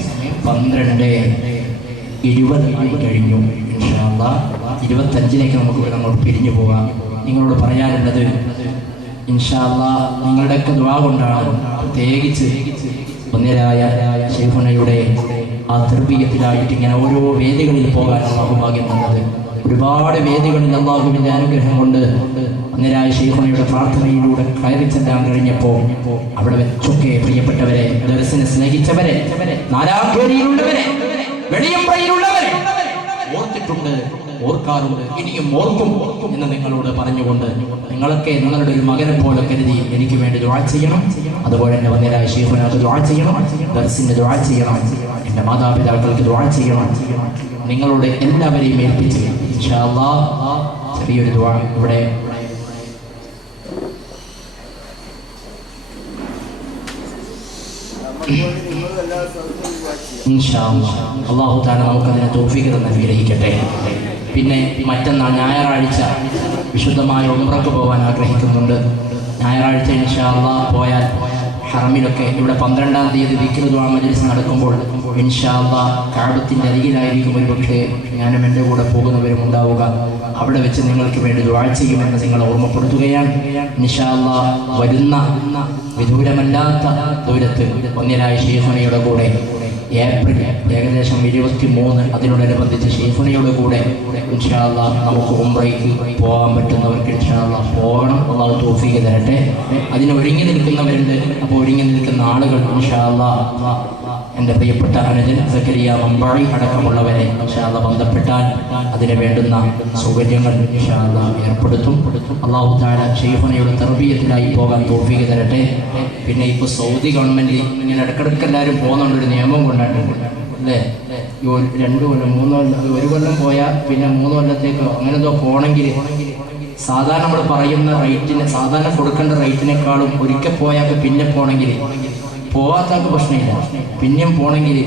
12:20 കഴിഞ്ഞു. ഇൻഷാ അല്ലാഹ് 25 നമുക്ക് അങ്ങോട്ട് പിരിഞ്ഞു പോകാം. നിങ്ങളോട് പറയാനുള്ളത് ഇൻഷാ അല്ലാഹ് നിങ്ങളുടെയൊക്കെ ദുആ കൊണ്ടാണ് പ്രത്യേകിച്ച് ഒന്നിരായ ശൈഖുനയുടെ ആ തർബീയത്തിലായിട്ട് ഇങ്ങനെ ഓരോ വേദികളിൽ പോകാൻ അല്ലാഹു ഭാഗ്യം തന്നത്. ഒരുപാട് വേദികളിൽ അല്ലാഹുവിൻ്റെ അനുഗ്രഹം കൊണ്ട് ഒന്നിരായ ശൈഖുനയുടെ പ്രാർത്ഥനയിലൂടെ കയറി ചെല്ലാൻ കഴിഞ്ഞപ്പോൾ അവിടെ വെച്ചൊക്കെ പ്രിയപ്പെട്ടവരെ, ദർസിനെ സ്നേഹിച്ചവരെ, നാലാംകേരിയിലുള്ളവരെ, വെളിയമ്പയിലുള്ളവരെ ഓർത്തിട്ടുണ്ട്, ഓർക്കാറുണ്ട്, ഇനിയും ഓർക്കും എന്ന് നിങ്ങളോട് പറഞ്ഞുകൊണ്ട് നിങ്ങളൊക്കെ നിങ്ങളുടെ ഒരു മകനെ പോലെ കരുതി എനിക്ക് വേണ്ടി ദുആ ചെയ്യണം. അതുപോലെ തന്നെ വന്നിരായ ശൈഖുനാക്ക് ദുആ ചെയ്യണം, ദർസിന് ദുആ ചെയ്യണം, എൻ്റെ മാതാപിതാക്കൾക്ക് ദുആ ചെയ്യണം. നിങ്ങളുടെ എല്ലാവരെയും ഏൽപ്പിച്ച് ഇൻഷാ അല്ലാഹ് ചെറിയൊരു ദുആ ഇവിടെ ഇൻഷാ അല്ലാഹ് അല്ലാഹു തആല നമുക്കതിനെ തൗഫീഖ് തന്ന് അനുഗ്രഹിക്കട്ടെ. പിന്നെ മറ്റന്നാൾ ഞായറാഴ്ച വിശുദ്ധമായ ഉംറക്ക് പോകാൻ ആഗ്രഹിക്കുന്നുണ്ട്. ഞായറാഴ്ച ഇൻഷാ അല്ലാഹ് പോയാൽ ഹറമിലൊക്കെ ഇവിടെ 12-ാം തീയതി ദിക്ർ ദുആ മജ്‌ലിസ് നടക്കുമ്പോൾ ഇൻഷാ അല്ലാഹ് കഅബത്തിന്റെ അരികിലായിരിക്കും ഒരു പക്ഷേ ഞാനും എൻ്റെ കൂടെ പോകുന്നവരും ഉണ്ടാവുക. അവിടെ വെച്ച് നിങ്ങൾക്ക് വേണ്ടി ദുആ ചെയ്യുമെന്ന് നിങ്ങളെ ഓർമ്മപ്പെടുത്തുകയാണ്. ഇൻഷാ അല്ലാഹ് വരുന്ന വിദൂരമല്ലാത്ത ദൂരത്ത് ഒന്നിരായ ശൈഖുനയുടെ കൂടെ ഏപ്രിൽ ഏകദേശം 23 അതിനോടനുബന്ധിച്ച് ശൈഖുനയുടെ കൂടെ ഇൻഷാ അല്ലാഹ് നമുക്ക് ഉംറയ്ക്ക് പോകാൻ പറ്റുന്നവർക്ക് ഇൻഷാ അല്ലാഹ് പോകണം. അല്ലാഹു തൗഫീഖ് തരട്ടെ. അതിന് ഒരുങ്ങി നിൽക്കുന്നവരുണ്ട്. അപ്പോൾ ഒരുങ്ങി നിൽക്കുന്ന ആളുകൾ ഇൻഷാ അല്ലാഹ് എൻ്റെ പ്രിയപ്പെട്ട അനുജൻ സക്കരിയ മമ്പാഴി അടക്കമുള്ളവരെ ഇൻഷാ അല്ലാഹ് ബന്ധപ്പെട്ടാൽ അതിന് വേണ്ടുന്ന സൗകര്യങ്ങൾ ഇൻഷാ അല്ലാഹ് ഏർപ്പെടുത്തും. അല്ലാഹു തആല ശൈഖുനയുടെ തർബീയത്തിലായി പോകാൻ തൗഫീഖ് തരട്ടെ. പിന്നെ ഇപ്പോൾ സൗദി ഗവൺമെൻറ് ഇങ്ങനെ ഇടയ്ക്കിടയ്ക്ക് എല്ലാവരും പോകുന്നുണ്ടൊരു നിയമം കൊണ്ടായിട്ടുണ്ട് അല്ലേ? 2 കൊല്ലം 3 കൊല്ലം, 1 കൊല്ലം പോയാൽ പിന്നെ 3 കൊല്ലത്തേക്കോ അങ്ങനെ എന്തോ പോകണമെങ്കിൽ സാധാരണ നമ്മൾ പറയുന്ന റേറ്റിന്, സാധാരണ കൊടുക്കേണ്ട റേറ്റിനേക്കാളും ഒരിക്കൽ പോയാൽ പിന്നെ പോകണമെങ്കിൽ, പോകാത്തവർക്ക് പ്രശ്നമില്ല, പിന്നെയും പോകണമെങ്കിൽ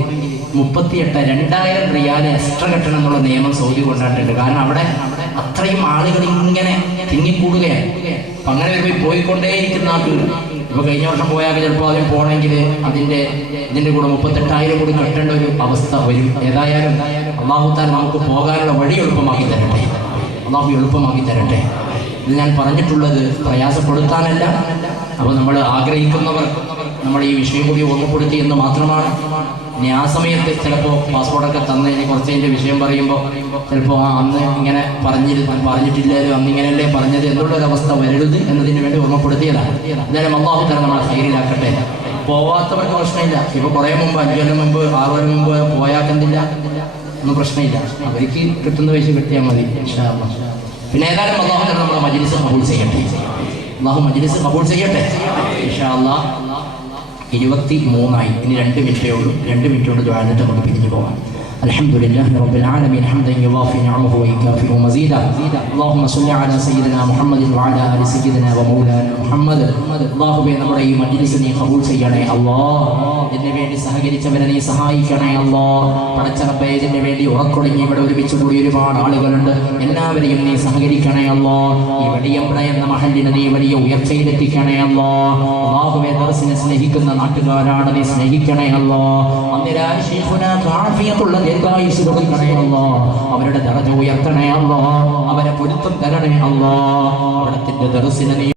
2000 റിയാൽ എക്സ്ട്രാ കെട്ടണം എന്നുള്ള നിയമം സൗദി കൊണ്ടായിട്ടുണ്ട്. കാരണം അവിടെ അത്രയും ആളുകൾ ഇങ്ങനെ തിങ്ങിക്കൂടുകയാണ്. അപ്പം അങ്ങനെ വരുമ്പോൾ പോയിക്കൊണ്ടേയിരിക്കുന്ന ആളുകൾ ഇപ്പോൾ കഴിഞ്ഞ വർഷം പോയാൽ ചിലപ്പോൾ അതിന് പോകണമെങ്കിൽ ഇതിൻ്റെ കൂടെ 38,000 കൂടി കെട്ടേണ്ട ഒരു അവസ്ഥ വരും. ഏതായാലും അല്ലാഹു തആല നമുക്ക് പോകാനുള്ള വഴി എളുപ്പമാക്കി തരട്ടെ. അല്ലാഹു എളുപ്പമാക്കി തരട്ടെ. ഇത് ഞാൻ പറഞ്ഞിട്ടുള്ളത് പ്രയാസപ്പെടുത്താനല്ല. അപ്പോൾ നമ്മൾ ആഗ്രഹിക്കുന്നവർ നമ്മൾ ഈ വിഷയം കൂടി ഓർമ്മപ്പെടുത്തി എന്ന് മാത്രമാണ്. ഇനി ആ സമയത്ത് ചിലപ്പോൾ പാസ്പോർട്ടൊക്കെ തന്നതിന് കുറച്ചതിൻ്റെ വിഷയം പറയുമ്പോൾ ചിലപ്പോൾ അന്ന് ഇങ്ങനെ പറഞ്ഞിട്ടില്ലാലും അന്ന് ഇങ്ങനെയല്ലേ പറഞ്ഞത് എന്നുള്ളൊരവസ്ഥ വരരുത് എന്നതിന് വേണ്ടി ഓർമ്മപ്പെടുത്തിയതാണ്. എന്തായാലും അല്ലാഹു തആല നമ്മളെ ഖൈറിലാക്കട്ടെ. പോവാത്തവർക്ക് പ്രശ്നമില്ല. ഇപ്പോൾ കുറേ മുമ്പ് 5 കൊല്ലം മുമ്പ് 6 കൊല്ലം മുമ്പ് പോയാക്കെന്തില്ല, ഒന്നും പ്രശ്നമില്ല. അവർക്ക് കിട്ടുന്ന പൈസ കിട്ടിയാൽ മതി ഇൻഷാ അല്ലാഹ്. പിന്നെ ഏതായാലും അല്ലാഹു തആല നമ്മുടെ മജ്‌ലിസ് ഖബൂൽ ചെയ്യട്ടെ. അല്ലാഹു മജ്‌ലിസ് ഖബൂൽ ചെയ്യട്ടെ ഇൻഷാ അല്ലാഹ്. 23 ഇനി 2 മിനിറ്റേ ഉള്ളൂ. 2 മിനിറ്റ് കൊണ്ട് ദുആ ചെയ്തിട്ട് നമുക്ക് പിരിഞ്ഞു പോകാം. الحمد لله رب العالمين حمدا يوافي نعمه ويكافئ مزيدا. اللهم صل على سيدنا محمد وعلى ال سيدنا ومولانا محمد. അല്ലാഹുവേ നമ്മുടെ ഈ മജ്‌ലിസ് നീ ഖബൂൽ ചെയ്യണേ അല്ലാഹ്. ഇതിനു വേണ്ടി സഹകരിച്ചവരെ നീ സഹായിക്കണേ അല്ലാഹ്. പടച്ച റബ്ബേ, ഇതിനു വേണ്ടി ഉറക്കൊടിഞ്ഞ് ഇവിടെ ഒരുമിച്ച് കൂടി ഒരുപാട് ആളുകളുണ്ട്. എല്ലാവരെയും നീ സഹകരിക്കണേ അല്ലാഹ്. ഈ വെളിയമ്പഴ എന്ന മഹല്ലിനെ നീ വലിയ ഉയർച്ചയിലെത്തിക്കണേ അല്ലാഹ്. അല്ലാഹുവേ, ദർസിനെ സ്നേഹിക്കുന്ന നാട്ടുകാരാണ്, നീ സ്നേഹിക്കണേ അല്ലാഹ്. അന്നിരായ ശൈഖുനാക്ക് ആഫിയത്തുള്ള ദീർഘായുസ്സ് കൊടുക്കണേ അല്ലാഹ്. അവരുടെ ദറജ ഉയർത്തണേ അല്ലാഹ്. അവരെ പൊരുത്തം തരണേ അല്ലാഹ്. അവിടത്തിന്റെ ദർസിനെ നീ